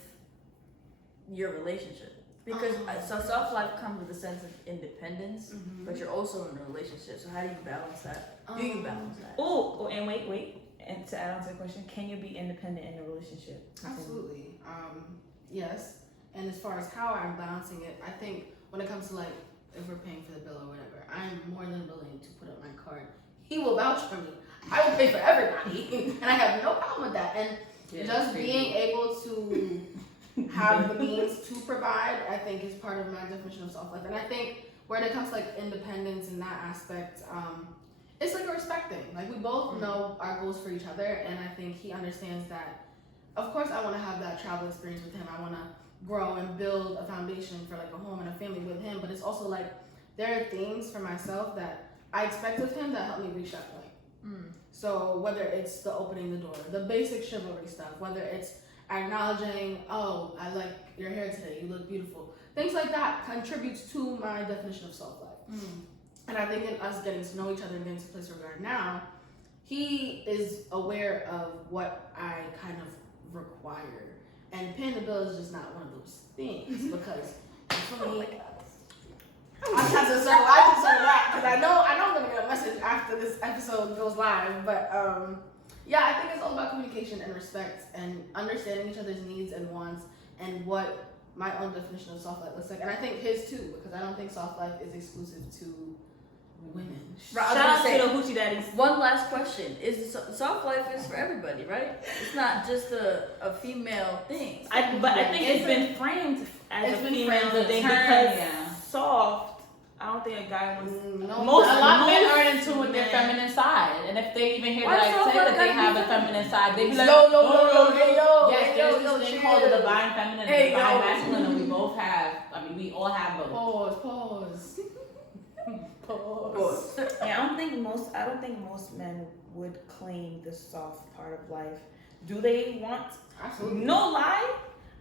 your relationship? Because so soft life comes with a sense of independence, but you're also in a relationship. So how do you balance that? Do you balance that? Oh, and wait. And to add on to the question, can you be independent in a relationship? Absolutely. Yes. And as far as how I'm balancing it, I think when it comes to like if we're paying for the bill or whatever, I'm more than willing to put up my card. He will vouch for me. I will pay for everybody, and I have no problem with that. And just being able to have the means to provide, I think, is part of my definition of soft life. And I think when it comes to like independence in that aspect, it's like a respecting. Like we both know our goals for each other, and I think he understands that. Of course, I want to have that travel experience with him. I want to grow and build a foundation for like a home and a family with him, but it's also like there are things for myself that I expect of him that help me reach that point. So whether it's the opening the door, the basic chivalry stuff, whether it's acknowledging, oh, I like your hair today, you look beautiful, things like that contributes to my definition of soft life. And I think in us getting to know each other and getting to the place where we are now, he is aware of what I kind of require. And paying the bill is just not one of those things because for me, I have to circle back because I know I'm gonna get a message after this episode goes live. But yeah, I think it's all about communication and respect and understanding each other's needs and wants and what my own definition of soft life looks like. And I think his too, because I don't think soft life is exclusive to women. Right, Shout out to the Hoochie Daddies. One last question: is soft life is for everybody, right? It's not just a female thing. But I think it's been framed as It's a been female framed thing as because soft. I don't think a guy wants. A lot of men are in tune with their feminine side, and if they even hear Why that I soft say that life they gotta have be a feminine side, they be like, yes, there's this thing called the divine feminine and the divine masculine, and we both have. I mean, we all have both. Pause. Yeah, I don't think most men would claim the soft part of life. Do they want? Absolutely. No lie,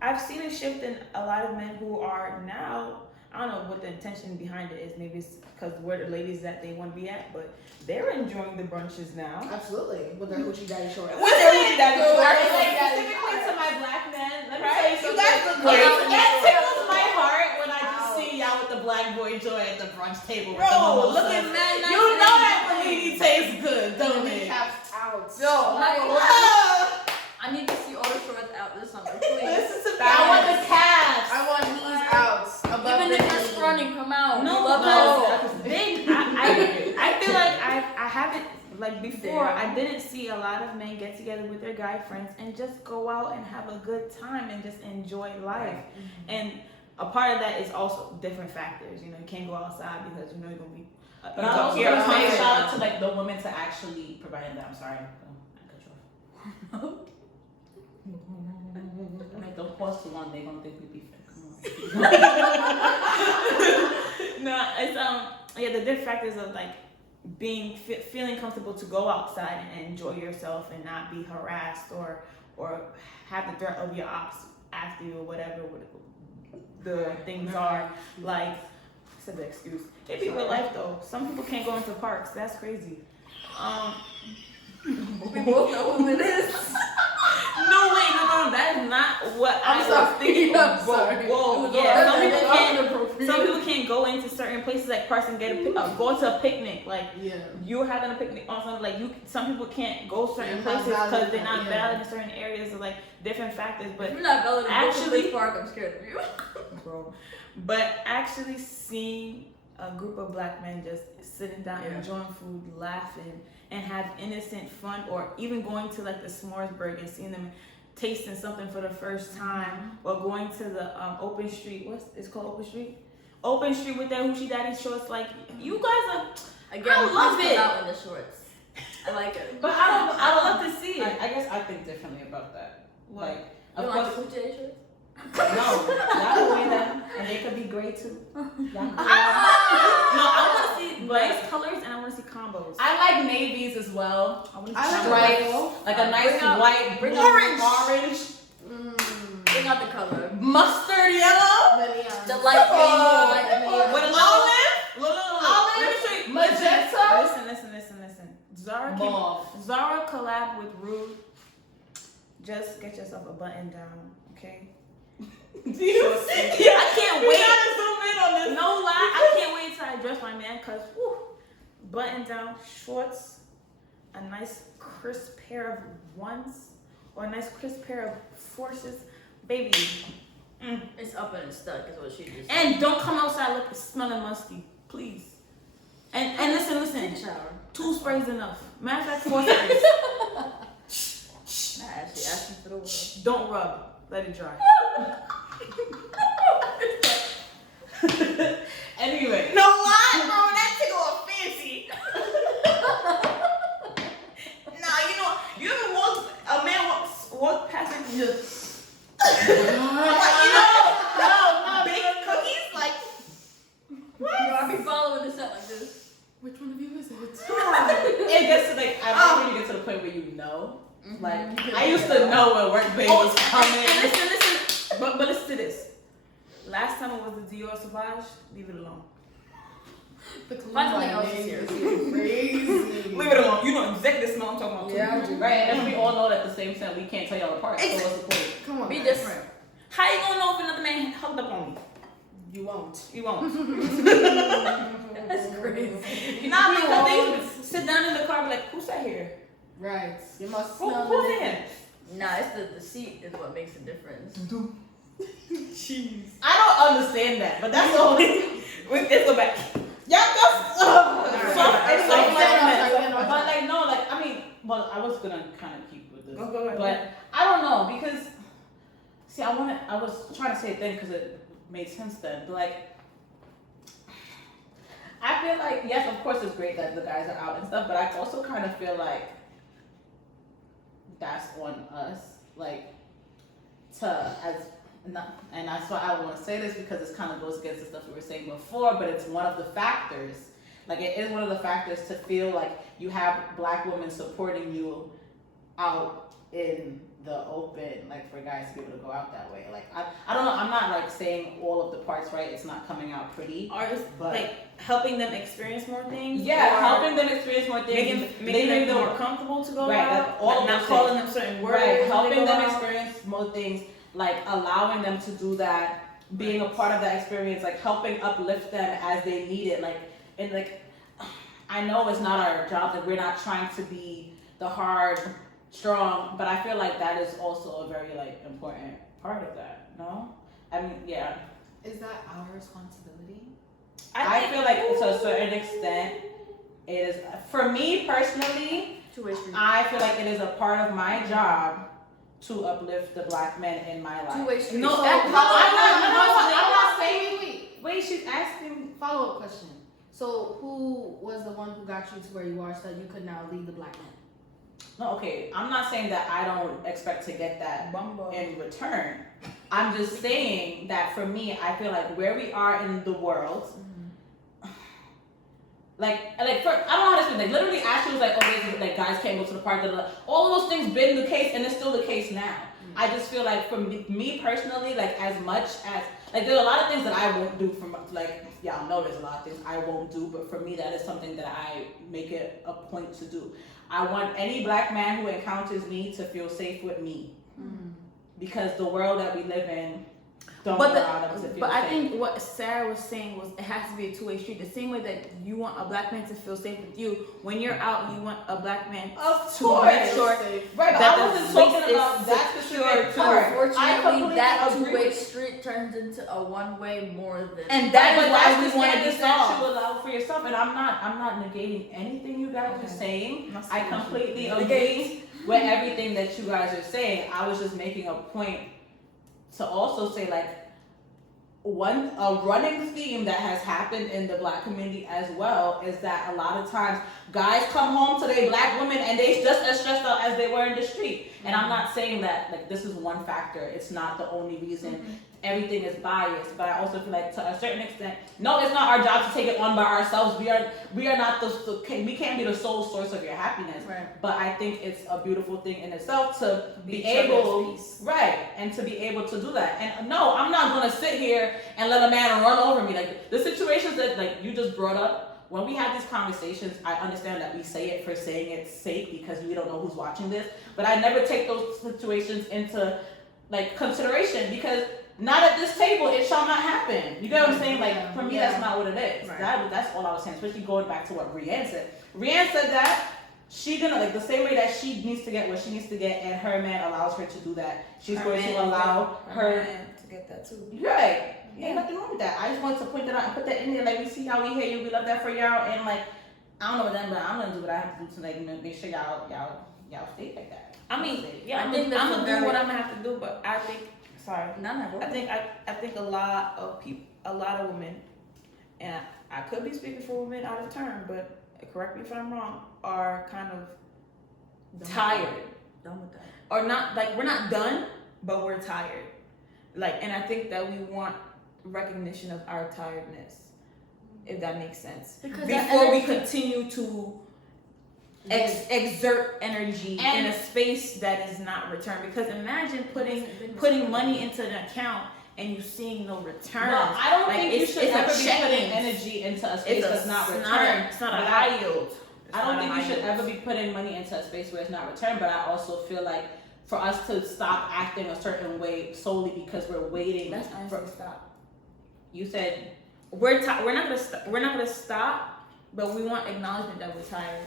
I've seen a shift in a lot of men who are now. I don't know what the intention behind it is. Maybe it's because we're the ladies that they want to be at, but they're enjoying the brunches now. Absolutely. With their Hoochie Daddy shorts. With their Hoochie Daddy shorts. Specifically to my black men, let me tell you something. You guys look great. It tickles my heart when I just see y'all with the black boy joy at the brunch table. Bro, look at that. You know that Bellini tastes good, don't it? Caps out. Yo, I need to see all the shorts out this summer, please. Listen to me. I want the calves. I want knees out. Even if you're scrawny, come out. I feel like I haven't, like before, I didn't see a lot of men get together with their guy friends and just go out and have a good time and just enjoy life. And a part of that is also different factors. You know, you can't go outside because you know you're gonna be. But I also want to say shout out to like the women to actually providing that. I'm sorry, I cut you off. Like, don't pause too long. They gonna think we be fake. Come on. No, it's yeah, the different factors of like being feeling comfortable to go outside and enjoy yourself and not be harassed or have the threat of your after you or whatever the things are. Like, I said the excuse. It be real life though. Some people can't go into parks. That's crazy. We both know who it is. No, wait, no, that is not what I was thinking. Whoa, yeah. Some people can't go into certain places like parks and go to a picnic. Like, you're having a picnic on something. Like, some people can't go certain places because they're not valid in certain areas or like different factors. But if you're not valid actually, in park, I'm scared of you. Bro, but actually seeing a group of black men just sitting down, enjoying food, laughing, and have innocent fun, or even going to like the S'moresburg and seeing them tasting something for the first time, or going to the open street. It's called open street? Open street with their Hoochie Daddy shorts. Like, you guys are. Again, I love it. Out in the shorts. I like it. But I don't love to see it. I guess I think differently about that. What? Like, you of like course. the Hoochie Daddy shorts? No, y'all can wear them, and they could be gray too. Y'all can wear them. No, I want to see nice colors, and I want to see combos. I like navies as well. I like a nice white, orange. Bring out the color. Mustard yellow. The light green. With a olive. Magenta. Listen. Zara collab with Rude. Just get yourself a button down, okay? I can't wait. We gotta zoom in on this. No lie, I can't wait till I dress my man, cause button down shorts, a nice crisp pair of ones, or a nice crisp pair of forces, baby. It's up and it's stuck, is what she just said. And don't come outside smelling musty, please. And listen. Take a shower. 2 sprays enough. Matter of fact, 4 sprays. Nah, actually asking for the world. Don't rub. Let it dry. Anyway. No lie, bro. That thing all fancy. Nah, you ever a man walk past it and just big cookies like. What? I be following the set like this. Which one of you is it? It gets to like, I think you get to the point where you know. Like, I used to know when work baby was coming. And listen. But listen to this. Last time it was the Dior Sauvage. Leave it alone. Find something else here. Crazy. Leave it alone. You know exactly the smell I'm talking about. Yeah, right. And we all know that the same scent, we can't tell y'all apart. So what's the point? Come on. Be different. How you gonna know if another man hugged up on me? You won't. You won't. That's crazy. Not because they sit down in the car and be like, who sat here? Right. You must Who's smell in it. here? Nah, it's the seat is what makes a difference. Jeez. I don't understand that, but that's the only. Let's go back. Yeah, that's. But But like, no, like, I mean, well, I was gonna kind of keep with this. Go ahead. But I don't know, because, see, I was trying to say it then because it made sense then, but like, I feel like, yes, of course it's great that the guys are out and stuff, but I also kind of feel like that's on us, like, and that's why I want to say this, because this kind of goes against the stuff we were saying before, but it's one of the factors. Like, it is one of the factors to feel like you have black women supporting you out in the open, like, for guys to be able to go out that way. Like, I don't know, I'm not, like, saying all of the parts right, it's not coming out pretty. Or just, but like, helping them experience more things? Yeah, or helping them experience more things. Making them more comfortable to go right, out? Like, all not of calling things. them certain words? Right, helping them out? experience more things, like, allowing them to do that, being a part of that experience, like, helping uplift them as they need it, like, and, like, I know it's not our job, that we're not trying to be the hard, strong, but I feel like that is also a very, like, important part of that, no? I mean, yeah. is that our responsibility? I feel like to a certain extent, it is, for me personally, Two-way street. I feel like it is a part of my job to uplift the black men in my life. Two-way street. No, So- I'm not saying. Wait, she's asking. Follow-up question. So who was the one who got you to where you are so that you could now lead the black men? No, okay, I'm not saying that I don't expect to get that Bumbo. in return. I'm just saying that for me, I feel like where we are in the world, like I don't know how to explain. Like, literally, Ashley was like, "Oh, like guys can't go to the park." Blah, blah, blah. All of those things been the case, and it's still the case now. I just feel like for me personally, like as much as like there's a lot of things that I won't do from like y'all know there's a lot of things I won't do, but for me that is something that I make it a point to do. I want any black man who encounters me to feel safe with me. Because the world that we live in don't allow them to feel But safe. I think what Sarah was saying was it has to be a two-way street. The same way that you want a black man to feel safe with you, when you're out, you want a black man Of to course. make sure Right, but that I the wasn't space talking is about that secure specific too. part. I Unfortunately, completely that agree two-way with- street turns into a one-way more than. And that But is why that's we the want to be standards that soft. you allow for yourself, and I'm not negating anything you guys are saying. I completely agree with everything that you guys are saying. I was just making a point to also say like a running theme that has happened in the black community as well is that a lot of times guys come home to their black women and they just as stressed out as they were in the street. And I'm not saying that like this is one factor. It's not the only reason. Everything is biased, but I also feel like to a certain extent, no, it's not our job to take it on by ourselves. We are not we can't be the sole source of your happiness. Right. But I think it's a beautiful thing in itself to be each other's able, peace. right, and to be able to do that. And no, I'm not gonna sit here and let a man run over me. Like the situations that like you just brought up, when we have these conversations, I understand that we say it for saying it's sake because we don't know who's watching this. But I never take those situations into like consideration because not at this table, it shall not happen. You get what I'm saying? Like, for me, that's not what it is. Right. That's all I was saying, especially going back to what Rianne said. Rianne said that she gonna, like, the same way that she needs to get what she needs to get and her man allows her to do that, she's going to allow her man to get that too. right. Ain't nothing wrong with that. I just wanted to point that out and put that in there. Like, we see how we hear you, we love that for y'all, and like, I don't know what that, but I'm gonna do what I have to do to like make sure y'all stay like that. I mean, yeah, I think that's I'm a gonna very- do what I'm gonna have to do, but I think, sorry, None I think a lot of people, a lot of women, and I could be speaking for women out of turn, but correct me if I'm wrong, are kind of tired, Done with that. or not, like we're not done, but we're tired. Like, and I think that we want recognition of our tiredness, if that makes sense, Because before we continue to exert energy And- in a space that is not returned. Because imagine putting money into an account and you seeing no return. No, I don't Like, think you it's- should it's a ever be check-in. putting energy into a space that's not returned. It's not a But high yield. I don't think you should ever be putting money into a space where it's not returned, but I also feel like for us to stop acting a certain way solely because we're waiting That's for, honestly stop. you said, We're not gonna stop, but we want acknowledgement that we're tired.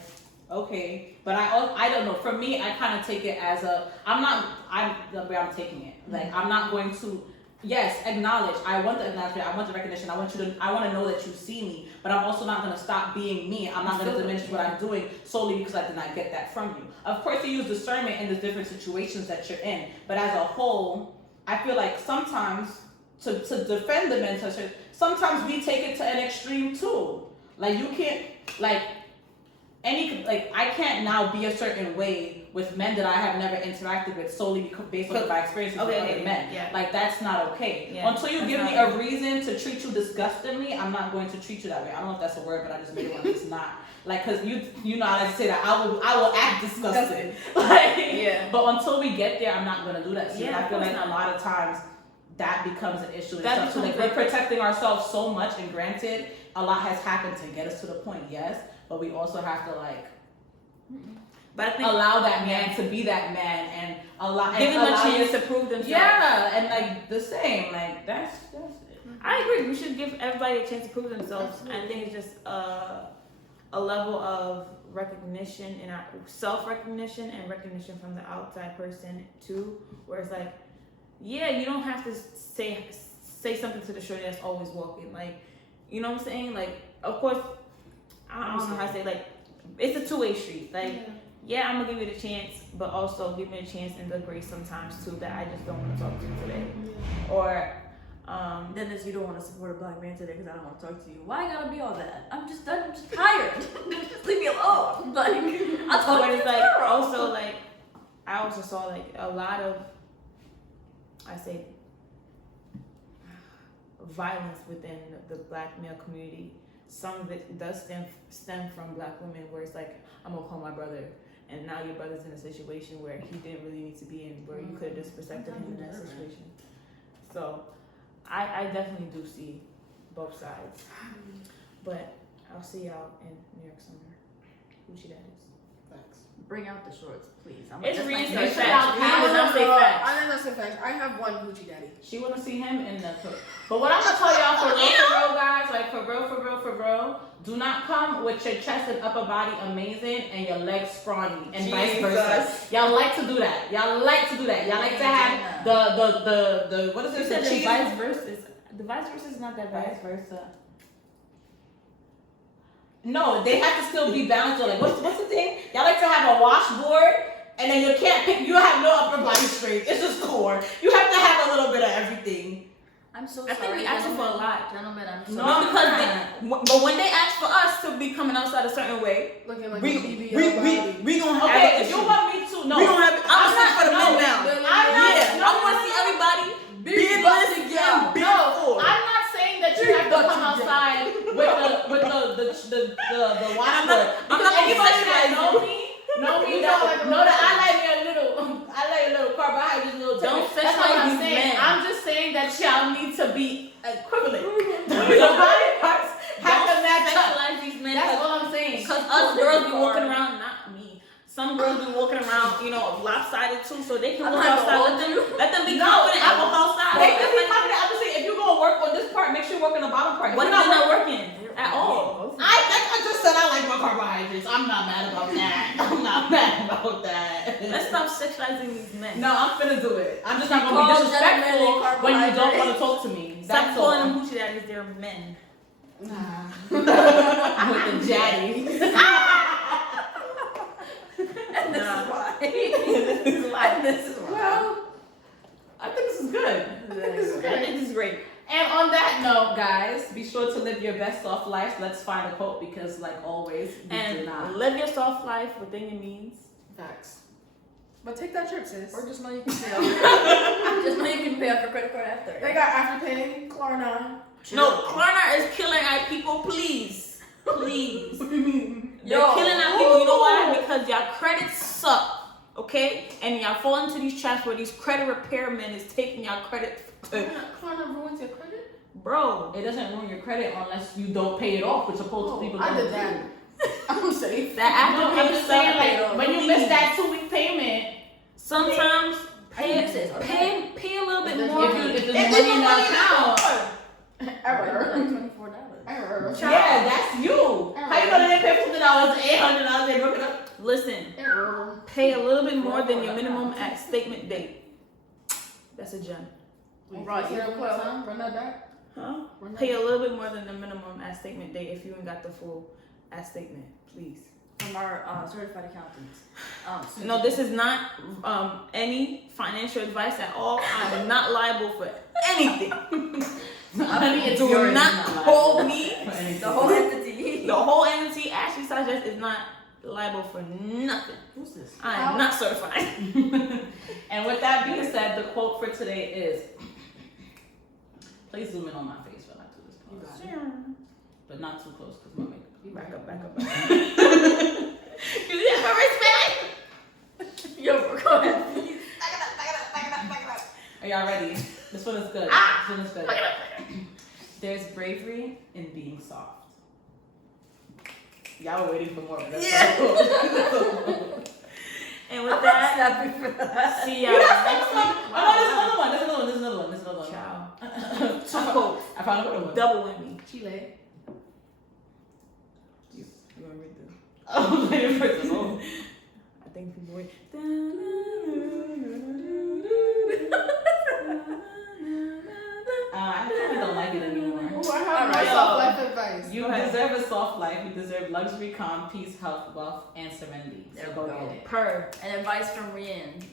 okay, but I don't know. For me, I kind of take it as I'm the way I'm taking it. Like I'm not going to, yes, acknowledge. I want the acknowledgement. I want the recognition. I want to know that you see me. But I'm also not going to stop being me. I'm not going to diminish what I'm doing solely because I did not get that from you. Of course, you use discernment in the different situations that you're in. But as a whole, I feel like sometimes to defend the mentorship, sometimes we take it to an extreme too. Like you can't I can't now be a certain way with men that I have never interacted with solely based on my experiences with other men. Yeah. Like that's not okay. Yeah, Until you that's give me not a reason to treat you disgustingly, I'm not going to treat you that way. I don't know if that's a word, but I just made it one. It's not. Like, cause you know I like to say that I will act disgusting. Like, Yeah. But until we get there, I'm not gonna do that. So Yeah, I feel of like course a not. lot of times that becomes an issue. That So like becomes we're protecting ourselves so much, and granted, a lot has happened to get us to the point, yes, but we also have to like But I think allow that man to be that man and give them a allow chance you- to prove themselves. Yeah, and like the same, like that's it. I agree. We should give everybody a chance to prove themselves. I think it's just a level of recognition in our self-recognition and recognition from the outside person too, where it's like, yeah, you don't have to say something to the shorty that's always walking. Like, you know what I'm saying? Like, of course, I don't know how to say, like, it's a two-way street. Like, yeah, I'm gonna give you the chance, but also give me a chance and the grace sometimes too that I just don't want to talk to you today. Or Then it's you don't want to support a black man today because I don't want to talk to you. Why I gotta be all that? I'm just done. I'm just tired. Just leave me alone. Like I'll talk but to you it's like tomorrow. also like I also saw like a lot of violence within the black male community. Some of it does stem from black women, where it's like, I'm gonna call my brother and now your brother's in a situation where he didn't really need to be in, where you could have just protected him in that situation. So I definitely do see both sides. But I'll see y'all in New York summer. Hoochie Daddies. Facts. Bring out the shorts, please. It's just really like- facts. I did not say facts. I did not say facts. I have one Hoochie Daddy. She wanna see him in the tour. But what I'm gonna tell y'all for real, guys, like for real, do not come with your chest and upper body amazing and your legs scrawny and vice versa. Y'all like to do that. Y'all like to have the what is You it? said The the cheese. vice versa. The vice versa is not that bad. Vice versa. No, they have to still be balanced. Like what's the thing? Y'all like to have a washboard and then you can't pick. You have no upper body strength. It's just core. You have to have a little bit of everything. I'm so I sorry. think we asking for a lot. Gentlemen, I'm so No, No, sorry. because but when they ask for us to be coming outside a certain way, Looking like we a BBL body. we gonna have Okay, an if you issue. want me to, no. We gonna have. I'm not- for the no, men now. I'm not- I want to see everybody big busted, busted yeah. and big No, full. I'm not saying that you have to come outside with the washboard. I'm not Anybody saying that that. know me know that I like a little carbohydrates, a little Don't chicken. That's what sexualize I'm these saying. men. I'm just saying that y'all need to be equivalent. The body parts have to match up. Sexualize these men. That's all I'm saying. Because us girls be walking around, not me. Some girls be walking around, lopsided too, so they can I'm walk not outside. gonna Let them be No, confident and walk outside. They can be confident. I'm just saying, if you're gonna work on this part, make sure you work on the bottom part. If What if you're they're not working at all? I just said I like my carbohydrates. I'm not mad about that. I'm not mad about that. Let's stop sexualizing these men. No, I'm finna do it. I'm just not gonna Call be disrespectful gentlemen when you don't carbohydrates. want to talk to me. Stop That's calling all. them hoochie daddies, they're men. With the jaddies. And this is why. This is why. Well, I think this is good. I think this is great. And on that note, guys, be sure to live your best soft life. Let's find a quote because, like always, we do And not. live your soft life within your means. Facts. But take that trip, sis. Or just know you can pay off. Just know you can pay off your credit card after. They got Afterpay, Klarna. No, Klarna is killing our people, please. Please. What do you mean? They're killing our people. You know why? Because y'all credits suck, okay? And y'all fall into these traps where these credit repairmen is taking y'all credit. Klarna ruins your credit? Bro. It doesn't ruin your credit unless you don't pay it off, which supposed people I don't did do. that. I'm safe. That No, I'm just saying, like, when you miss that 2-week payment, sometimes I think this is okay. pay a little bit If more. if there's money in the account, Error. Like $24. Error. yeah, that's you. How you know they didn't pay $50, $800, they broke it up? Listen, Error. pay a little bit more than your minimum at statement date. That's a gem. Right, you know what time? Run that back. Huh? Run that Pay a little bit more than the minimum at statement date if you ain't got the full at statement, please. From our certified accountants. No, this is not any financial advice at all. I'm not liable for anything. Honey, it's Do yours, not liable hold me. for anything. The whole entity. The whole entity, Ashley Sanchez, is not liable for nothing. Who's this? I am not certified. And with that being said, the quote for today is, please zoom in on my face when I do this pause. But not too close because my makeup. Back up, back up, back up. You need my respect. Yo, bro, go ahead. Are y'all ready? This one is good. This one is good. There's bravery in being soft. Y'all were waiting for more, but that's so cool. And with that, Snapping for that. see y'all next week. Oh, no, there's another one. Ciao. Two quotes. I found another one. Double whammy. Chile. You want me to do? Oh, wait for it to load. I think people wait. I kind of don't like it anymore. Oh, I have my Alright. soft life advice. You deserve a soft life. You deserve luxury, calm, peace, health, wealth, and serenity. So There go we go. get it. Per. And advice from Rian.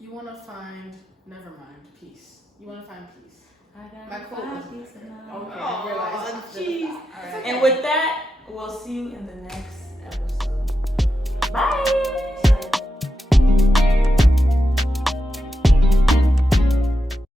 You want to find, never mind, peace. You want to find peace. I got My quote was okay. Aw, I realized. jeez. Alright. And with that, we'll see you in the next episode. Bye.